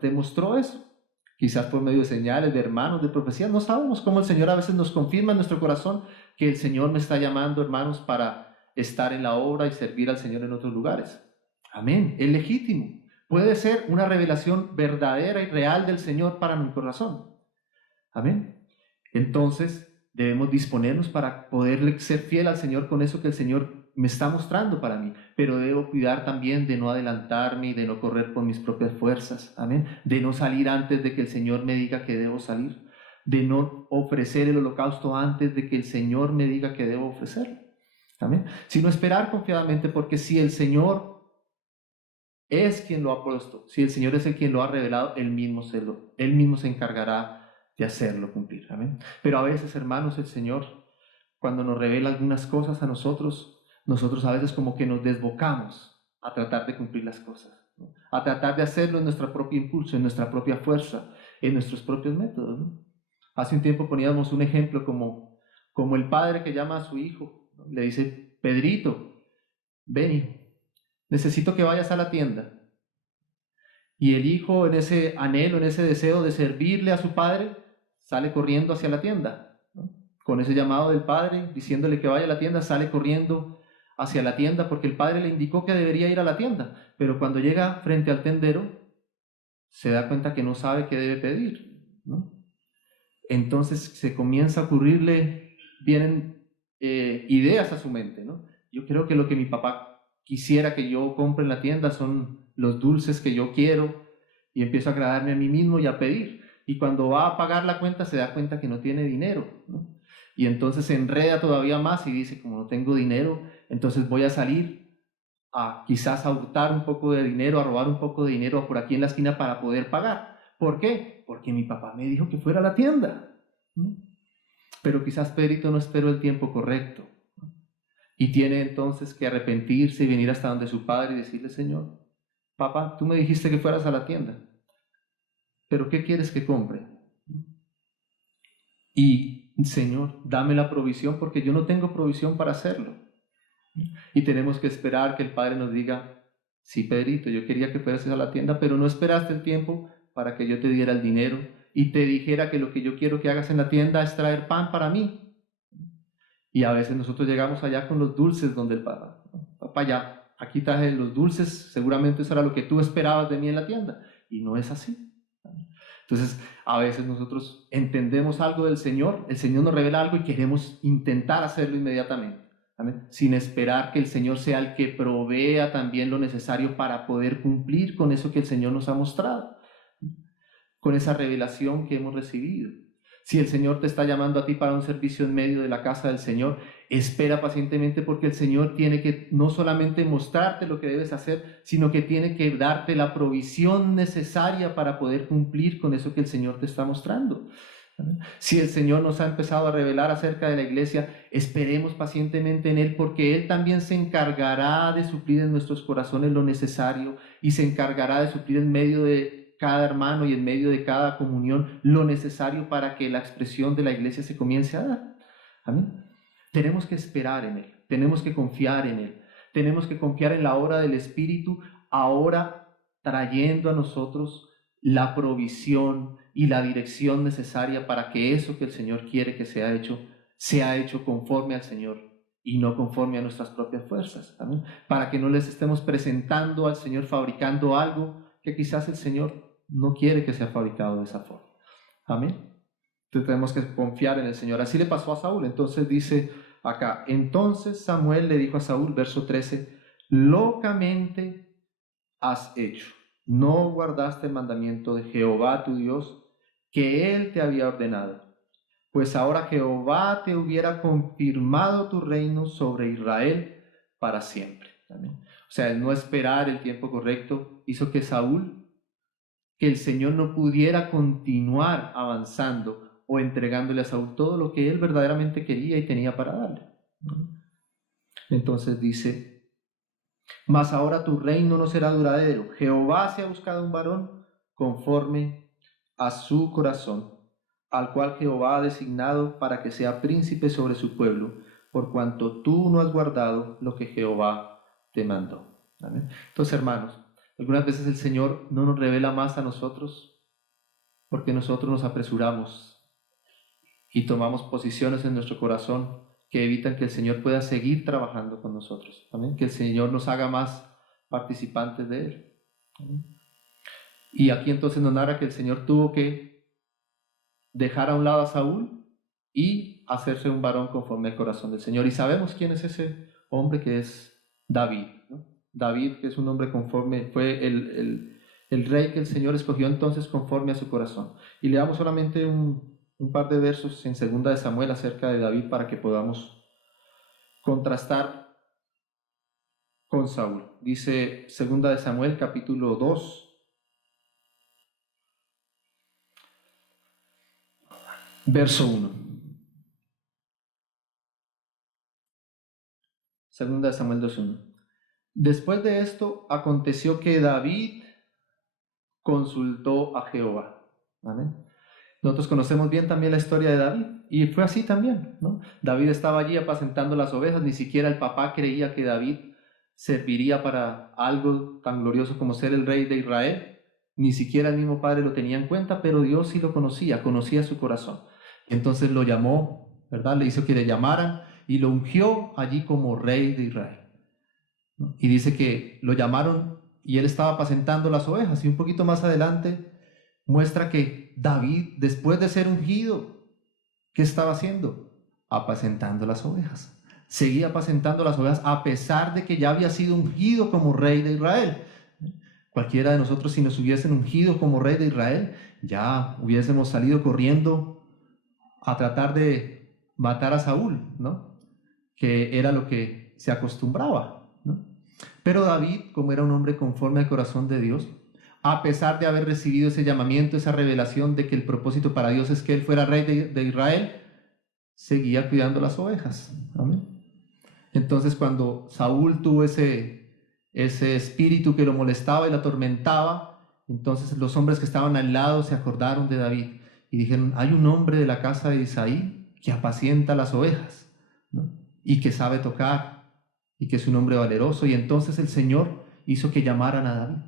Te mostró eso. Quizás por medio de señales, de hermanos, de profecías. No sabemos cómo el Señor a veces nos confirma en nuestro corazón que el Señor me está llamando, hermanos, para estar en la obra y servir al Señor en otros lugares. Amén. Es legítimo. Puede ser una revelación verdadera y real del Señor para mi corazón. Amén. Entonces debemos disponernos para poder ser fiel al Señor con eso que el Señor me está mostrando para mí, pero debo cuidar también de no adelantarme y de no correr por mis propias fuerzas, amén, de no salir antes de que el Señor me diga que debo salir, de no ofrecer el holocausto antes de que el Señor me diga que debo ofrecerlo, amén, sino esperar confiadamente, porque si el Señor es quien lo ha puesto, si el Señor es el quien lo ha revelado, Él mismo se encargará de hacerlo cumplir, amén. Pero a veces, hermanos, el Señor, cuando nos revela algunas cosas a nosotros a veces como que nos desbocamos a tratar de cumplir las cosas, ¿no? A tratar de hacerlo en nuestro propio impulso, en nuestra propia fuerza, en nuestros propios métodos, ¿no? Hace un tiempo poníamos un ejemplo como el padre que llama a su hijo, ¿no? Le dice: Pedrito, ven hijo, necesito que vayas a la tienda. Y el hijo, en ese anhelo, en ese deseo de servirle a su padre, sale corriendo hacia la tienda, ¿no? Con ese llamado del padre, diciéndole que vaya a la tienda, sale corriendo hacia la tienda porque el padre le indicó que debería ir a la tienda, pero cuando llega frente al tendero se da cuenta que no sabe qué debe pedir, ¿no? Entonces se comienza a ocurrirle, vienen ideas a su mente, ¿no? Yo creo que lo que mi papá quisiera que yo compre en la tienda son los dulces que yo quiero, y empiezo a agradarme a mí mismo y a pedir, y cuando va a pagar la cuenta se da cuenta que no tiene dinero, ¿no? Y entonces se enreda todavía más y dice: como no tengo dinero, entonces voy a salir quizás a hurtar un poco de dinero, a robar un poco de dinero por aquí en la esquina para poder pagar. ¿Por qué? Porque mi papá me dijo que fuera a la tienda, ¿no? Pero quizás Pedrito no esperó el tiempo correcto, ¿no? Y tiene entonces que arrepentirse y venir hasta donde su padre y decirle: Señor, papá, tú me dijiste que fueras a la tienda, pero ¿qué quieres que compre? Y Señor, dame la provisión porque yo no tengo provisión para hacerlo. Y tenemos que esperar que el Padre nos diga: sí, Pedrito, yo quería que fueras a la tienda, pero no esperaste el tiempo para que yo te diera el dinero y te dijera que lo que yo quiero que hagas en la tienda es traer pan para mí. Y a veces nosotros llegamos allá con los dulces donde el papá: papá, ya, aquí traje los dulces, seguramente eso era lo que tú esperabas de mí en la tienda. Y no es así. Entonces, a veces nosotros entendemos algo del Señor, el Señor nos revela algo y queremos intentar hacerlo inmediatamente. Amén. Sin esperar que el Señor sea el que provea también lo necesario para poder cumplir con eso que el Señor nos ha mostrado, con esa revelación que hemos recibido. Si el Señor te está llamando a ti para un servicio en medio de la casa del Señor, espera pacientemente, porque el Señor tiene que no solamente mostrarte lo que debes hacer, sino que tiene que darte la provisión necesaria para poder cumplir con eso que el Señor te está mostrando. Si el Señor nos ha empezado a revelar acerca de la iglesia, esperemos pacientemente en Él, porque Él también se encargará de suplir en nuestros corazones lo necesario, y se encargará de suplir en medio de cada hermano y en medio de cada comunión lo necesario para que la expresión de la iglesia se comience a dar. Amén. Tenemos que esperar en Él, tenemos que confiar en Él, tenemos que confiar en la obra del Espíritu, ahora trayendo a nosotros la provisión y la dirección necesaria para que eso que el Señor quiere que sea hecho conforme al Señor y no conforme a nuestras propias fuerzas. Amén. Para que no les estemos presentando al Señor fabricando algo que quizás el Señor no quiere que sea fabricado de esa forma. Amén. Entonces tenemos que confiar en el Señor. Así le pasó a Saúl. Entonces dice acá, entonces Samuel le dijo a Saúl, verso 13, locamente has hecho. No guardaste el mandamiento de Jehová tu Dios, que Él te había ordenado. Pues ahora Jehová te hubiera confirmado tu reino sobre Israel para siempre. Amén. O sea, el no esperar el tiempo correcto hizo que el Señor no pudiera continuar avanzando o entregándole a Saúl todo lo que él verdaderamente quería y tenía para darle. Entonces dice, mas ahora tu reino no será duradero. Jehová se ha buscado un varón conforme a su corazón, al cual Jehová ha designado para que sea príncipe sobre su pueblo, por cuanto tú no has guardado lo que Jehová te mandó. ¿Amén? Entonces, hermanos, algunas veces el Señor no nos revela más a nosotros porque nosotros nos apresuramos y tomamos posiciones en nuestro corazón que evitan que el Señor pueda seguir trabajando con nosotros. ¿Amén? Que el Señor nos haga más participantes de Él. ¿Amén? Y aquí entonces nos narra que el Señor tuvo que dejar a un lado a Saúl y hacerse un varón conforme al corazón del Señor. Y sabemos quién es ese hombre, que es David, ¿no? David, que es un hombre conforme, fue el rey que el Señor escogió entonces conforme a su corazón. Y leamos solamente un par de versos en 2 de Samuel acerca de David para que podamos contrastar con Saúl. Dice 2 de Samuel capítulo 2, verso 1. 2 de Samuel 2:1. Después de esto aconteció que David consultó a Jehová. ¿Amén? Nosotros conocemos bien también la historia de David, y fue así también, ¿no? David estaba allí apacentando las ovejas, ni siquiera el papá creía que David serviría para algo tan glorioso como ser el rey de Israel, ni siquiera el mismo padre lo tenía en cuenta, pero Dios sí lo conocía su corazón. Entonces lo llamó, ¿verdad? Le hizo que le llamaran y lo ungió allí como rey de Israel. Y dice que lo llamaron y él estaba apacentando las ovejas, y un poquito más adelante muestra que David, después de ser ungido, ¿qué estaba haciendo? Apacentando las ovejas. Seguía apacentando las ovejas a pesar de que ya había sido ungido como rey de Israel. Cualquiera de nosotros, si nos hubiesen ungido como rey de Israel, ya hubiésemos salido corriendo a tratar de matar a Saúl, ¿no? Que era lo que se acostumbraba, ¿no? Pero David, como era un hombre conforme al corazón de Dios, a pesar de haber recibido ese llamamiento, esa revelación de que el propósito para Dios es que él fuera rey de Israel, seguía cuidando las ovejas. Amén. Entonces, cuando Saúl tuvo ese espíritu que lo molestaba y lo atormentaba, entonces los hombres que estaban al lado se acordaron de David y dijeron, hay un hombre de la casa de Isaí que apacienta las ovejas, ¿no? Y que sabe tocar y que es un hombre valeroso. Y entonces el Señor hizo que llamaran a David.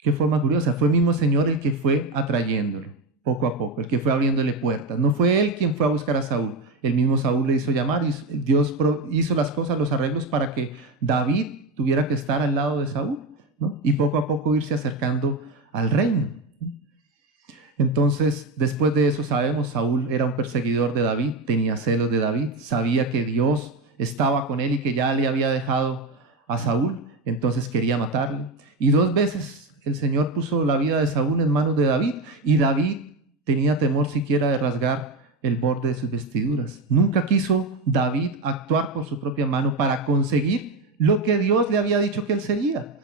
Qué forma curiosa, fue el mismo Señor el que fue atrayéndolo poco a poco, el que fue abriéndole puertas. No fue él quien fue a buscar a Saúl, el mismo Saúl le hizo llamar y Dios hizo las cosas, los arreglos para que David tuviera que estar al lado de Saúl, ¿no? Y poco a poco irse acercando al reino. Entonces, después de eso sabemos, Saúl era un perseguidor de David, tenía celos de David, sabía que Dios estaba con él y que ya le había dejado a Saúl, entonces quería matarle. Y 2 veces el Señor puso la vida de Saúl en manos de David, y David tenía temor siquiera de rasgar el borde de sus vestiduras. Nunca quiso David actuar por su propia mano para conseguir lo que Dios le había dicho que él sería.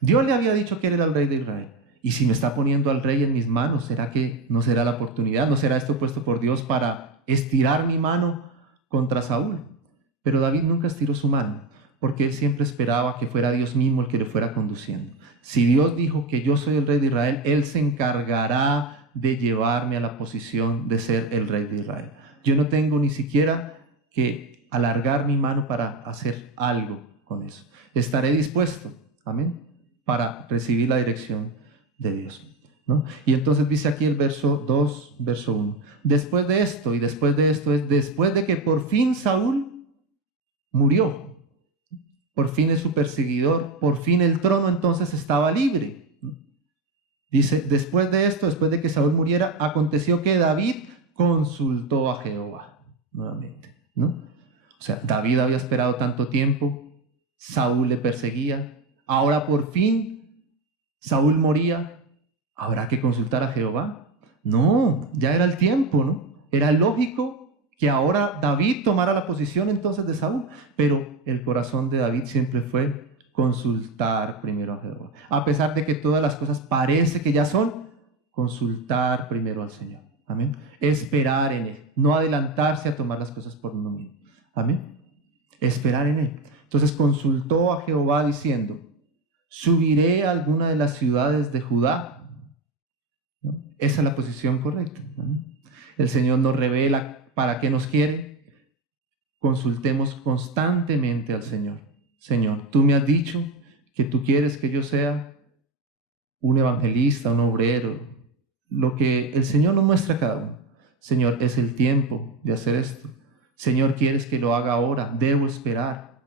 Dios le había dicho que él era el rey de Israel. Y si me está poniendo al rey en mis manos, ¿será que no será la oportunidad? ¿No será esto puesto por Dios para estirar mi mano contra Saúl? Pero David nunca estiró su mano, porque él siempre esperaba que fuera Dios mismo el que le fuera conduciendo. Si Dios dijo que yo soy el rey de Israel, Él se encargará de llevarme a la posición de ser el rey de Israel. Yo no tengo ni siquiera que alargar mi mano para hacer algo con eso. Estaré dispuesto, amén, para recibir la dirección de Dios, ¿no? Y entonces dice aquí el verso 2, verso 1. Después de esto, y después de esto es después de que por fin Saúl murió, por fin es su perseguidor, por fin el trono entonces estaba libre. Dice, después de esto, después de que Saúl muriera, aconteció que David consultó a Jehová nuevamente, ¿no? O sea, David había esperado tanto tiempo, Saúl le perseguía, ahora por fin Saúl moría, ¿habrá que consultar a Jehová? No, ya era el tiempo, ¿no? Era lógico que ahora David tomara la posición entonces de Saúl, pero el corazón de David siempre fue consultar primero a Jehová. A pesar de que todas las cosas parece que ya son, consultar primero al Señor. Amén. Esperar en Él, no adelantarse a tomar las cosas por uno mismo. Amén. Esperar en Él. Entonces consultó a Jehová diciendo, ¿subiré a alguna de las ciudades de Judá? ¿No? Esa es la posición correcta. ¿No? El Señor nos revela para qué nos quiere. Consultemos constantemente al Señor. Señor, tú me has dicho que tú quieres que yo sea un evangelista, un obrero, lo que el Señor nos muestra a cada uno. Señor, es el tiempo de hacer esto. Señor, ¿quieres que lo haga ahora? Debo esperar.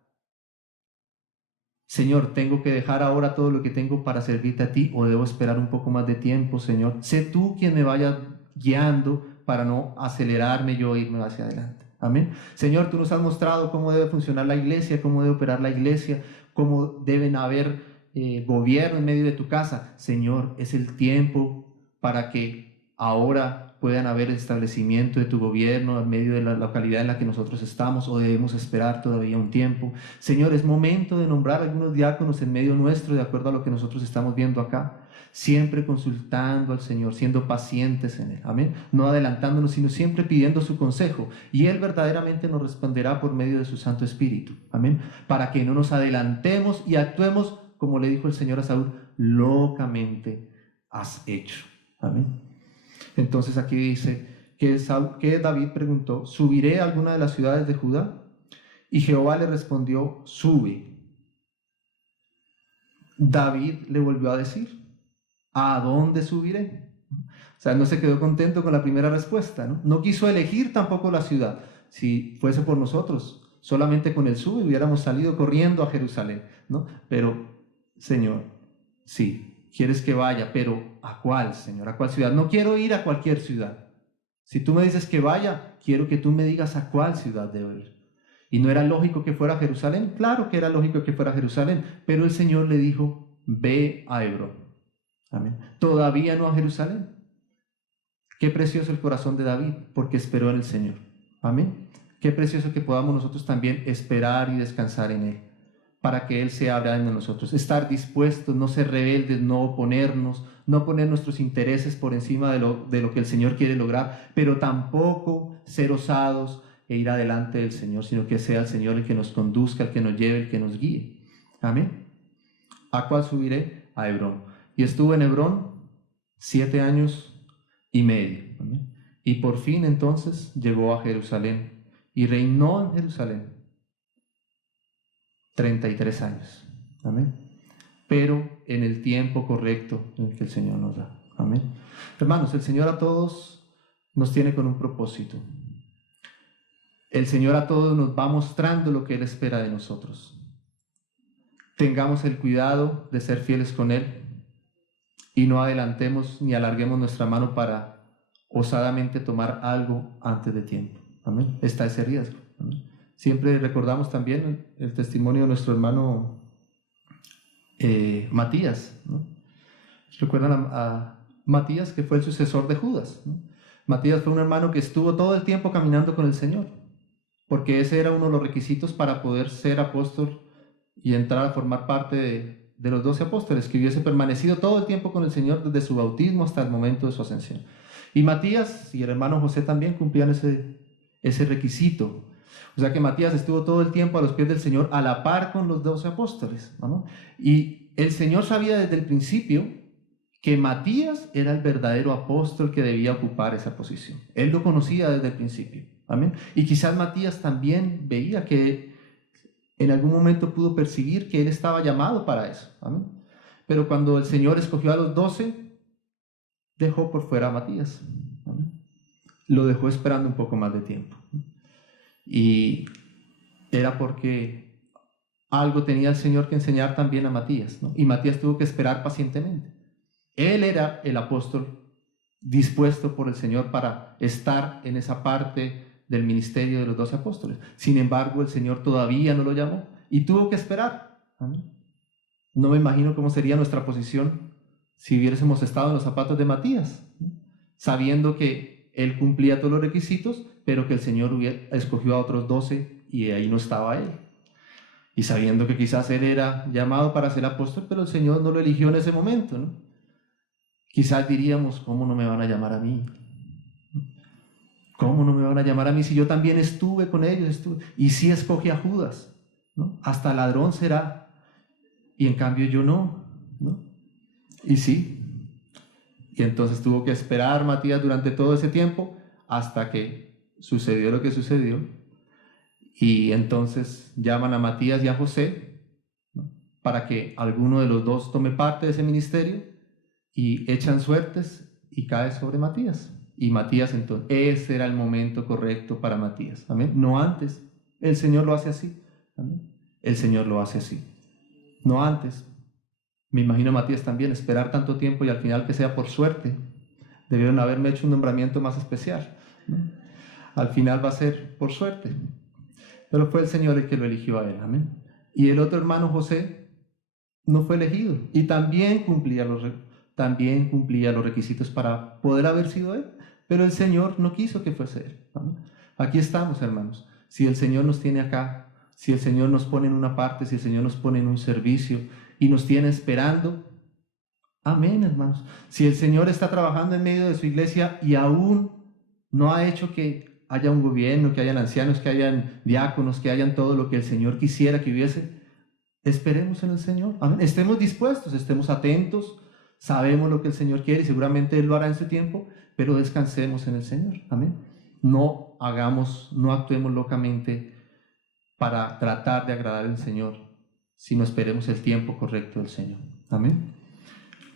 Señor, ¿tengo que dejar ahora todo lo que tengo para servirte a ti o debo esperar un poco más de tiempo, Señor? Sé tú quien me vaya guiando para no acelerarme yo e irme hacia adelante. Amén. Señor, tú nos has mostrado cómo debe funcionar la iglesia, cómo debe operar la iglesia, cómo deben haber gobierno en medio de tu casa. Señor, es el tiempo para que ahora puedan haber establecimiento de tu gobierno en medio de la localidad en la que nosotros estamos, o debemos esperar todavía un tiempo. Señor, es momento de nombrar algunos diáconos en medio nuestro de acuerdo a lo que nosotros estamos viendo acá. Siempre consultando al Señor, siendo pacientes en Él, amén, no adelantándonos, sino siempre pidiendo su consejo, y Él verdaderamente nos responderá por medio de su Santo Espíritu, amén, para que no nos adelantemos y actuemos, como le dijo el Señor a Saúl, locamente has hecho, amén. Entonces aquí dice que David preguntó, ¿subiré a alguna de las ciudades de Judá? Y Jehová le respondió, sube. David le volvió a decir, ¿a dónde subiré? O sea, no se quedó contento con la primera respuesta, ¿no? No quiso elegir tampoco la ciudad. Si fuese por nosotros, solamente con el sube hubiéramos salido corriendo a Jerusalén, ¿no? Pero, Señor, sí, quieres que vaya, pero ¿a cuál, Señor? ¿A cuál ciudad? No quiero ir a cualquier ciudad. Si tú me dices que vaya, quiero que tú me digas a cuál ciudad debo ir. ¿Y no era lógico que fuera a Jerusalén? Claro que era lógico que fuera a Jerusalén, pero el Señor le dijo, ve a Hebrón. Amén. Todavía no a Jerusalén. Qué precioso el corazón de David, porque esperó en el Señor. Amén. Qué precioso que podamos nosotros también esperar y descansar en Él, para que Él se abra en nosotros. Estar dispuestos, no ser rebeldes, no oponernos, no poner nuestros intereses por encima de lo que el Señor quiere lograr, pero tampoco ser osados e ir adelante del Señor, sino que sea el Señor el que nos conduzca, el que nos lleve, el que nos guíe. Amén. ¿A cuál subiré? A Hebrón. Y estuvo en Hebrón 7 años y medio. ¿Amén? Y por fin entonces llegó a Jerusalén y reinó en Jerusalén 33 años. Amén. Pero en el tiempo correcto en el que el Señor nos da. Amén. Hermanos, el Señor a todos nos tiene con un propósito. El Señor a todos nos va mostrando lo que Él espera de nosotros. Tengamos el cuidado de ser fieles con Él y no adelantemos ni alarguemos nuestra mano para osadamente tomar algo antes de tiempo. Amén. Está ese riesgo. Amén. Siempre recordamos también el testimonio de nuestro hermano Matías, ¿no? Recuerdan a Matías, que fue el sucesor de Judas, ¿no? Matías fue un hermano que estuvo todo el tiempo caminando con el Señor, porque ese era uno de los requisitos para poder ser apóstol y entrar a formar parte de los 12 apóstoles, que hubiese permanecido todo el tiempo con el Señor desde su bautismo hasta el momento de su ascensión. Y Matías y el hermano José también cumplían ese requisito. O sea que Matías estuvo todo el tiempo a los pies del Señor a la par con los 12 apóstoles, ¿no? Y el Señor sabía desde el principio que Matías era el verdadero apóstol que debía ocupar esa posición. Él lo conocía desde el principio. Amén. Y quizás Matías también veía que en algún momento pudo percibir que él estaba llamado para eso. Amén. Pero cuando el Señor escogió a los 12, dejó por fuera a Matías. Amén. Lo dejó esperando un poco más de tiempo. Y era porque algo tenía el Señor que enseñar también a Matías, ¿no? Y Matías tuvo que esperar pacientemente. Él era el apóstol dispuesto por el Señor para estar en esa parte del ministerio de los 12 apóstoles. Sin embargo, el Señor todavía no lo llamó y tuvo que esperar. ¿Amén? No me imagino cómo sería nuestra posición si hubiésemos estado en los zapatos de Matías, ¿no? Sabiendo que él cumplía todos los requisitos, pero que el Señor escogió a otros 12 y ahí no estaba él. Y sabiendo que quizás él era llamado para ser apóstol, pero el Señor no lo eligió en ese momento, ¿no? Quizás diríamos, ¿cómo no me van a llamar a mí? ¿Cómo no me van a llamar a mí si yo también estuve con ellos? Y sí escogí a Judas, ¿no? Hasta ladrón será, y en cambio yo no, ¿no? Y sí. Y entonces tuvo que esperar Matías durante todo ese tiempo hasta que sucedió lo que sucedió. Y entonces llaman a Matías y a José, ¿no? Para que alguno de los dos tome parte de ese ministerio, y echan suertes y cae sobre Matías. Y Matías, entonces, ese era el momento correcto para Matías. Amén. No antes. El Señor lo hace así. Amén. El Señor lo hace así. No antes. Me imagino a Matías también esperar tanto tiempo y al final que sea por suerte. Debieron haberme hecho un nombramiento más especial, ¿no? Al final va a ser por suerte. Pero fue el Señor el que lo eligió a él. Amén. Y el otro hermano José no fue elegido y también cumplía los requisitos para poder haber sido él, pero el Señor no quiso que fuese él. ¿Amén? Aquí estamos, hermanos. Si el Señor nos tiene acá, si el Señor nos pone en una parte, si el Señor nos pone en un servicio y nos tiene esperando, amén, hermanos. Si el Señor está trabajando en medio de su iglesia y aún no ha hecho que haya un gobierno, que hayan ancianos, que hayan diáconos, que hayan todo lo que el Señor quisiera que hubiese, esperemos en el Señor. Amén. Estemos dispuestos, estemos atentos. Sabemos lo que el Señor quiere y seguramente Él lo hará en su tiempo, pero descansemos en el Señor. Amén. No actuemos locamente para tratar de agradar al Señor, sino esperemos el tiempo correcto del Señor. Amén.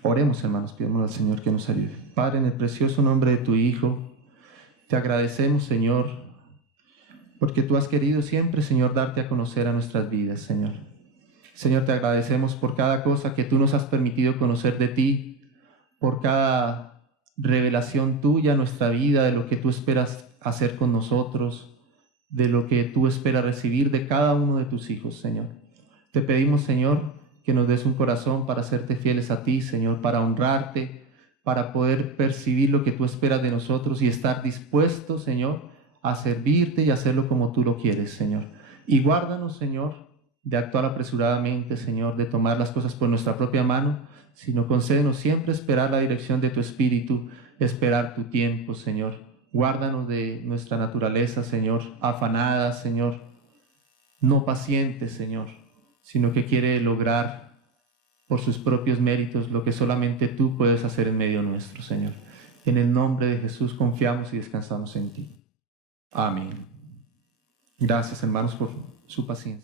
Oremos, hermanos, pidamos al Señor que nos ayude. Padre, en el precioso nombre de tu Hijo, te agradecemos, Señor, porque tú has querido siempre, Señor, darte a conocer a nuestras vidas, Señor. Señor, te agradecemos por cada cosa que tú nos has permitido conocer de ti, por cada revelación tuya a nuestra vida, de lo que tú esperas hacer con nosotros, de lo que tú esperas recibir de cada uno de tus hijos, Señor. Te pedimos, Señor, que nos des un corazón para serte fieles a ti, Señor, para honrarte, para poder percibir lo que tú esperas de nosotros y estar dispuestos, Señor, a servirte y hacerlo como tú lo quieres, Señor. Y guárdanos, Señor, de actuar apresuradamente, Señor, de tomar las cosas por nuestra propia mano, sino concédenos siempre esperar la dirección de tu Espíritu, esperar tu tiempo, Señor. Guárdanos de nuestra naturaleza, Señor, afanada, Señor, no paciente, Señor, sino que quiere lograr por sus propios méritos lo que solamente tú puedes hacer en medio nuestro, Señor. En el nombre de Jesús confiamos y descansamos en ti. Amén. Gracias, hermanos, por su paciencia.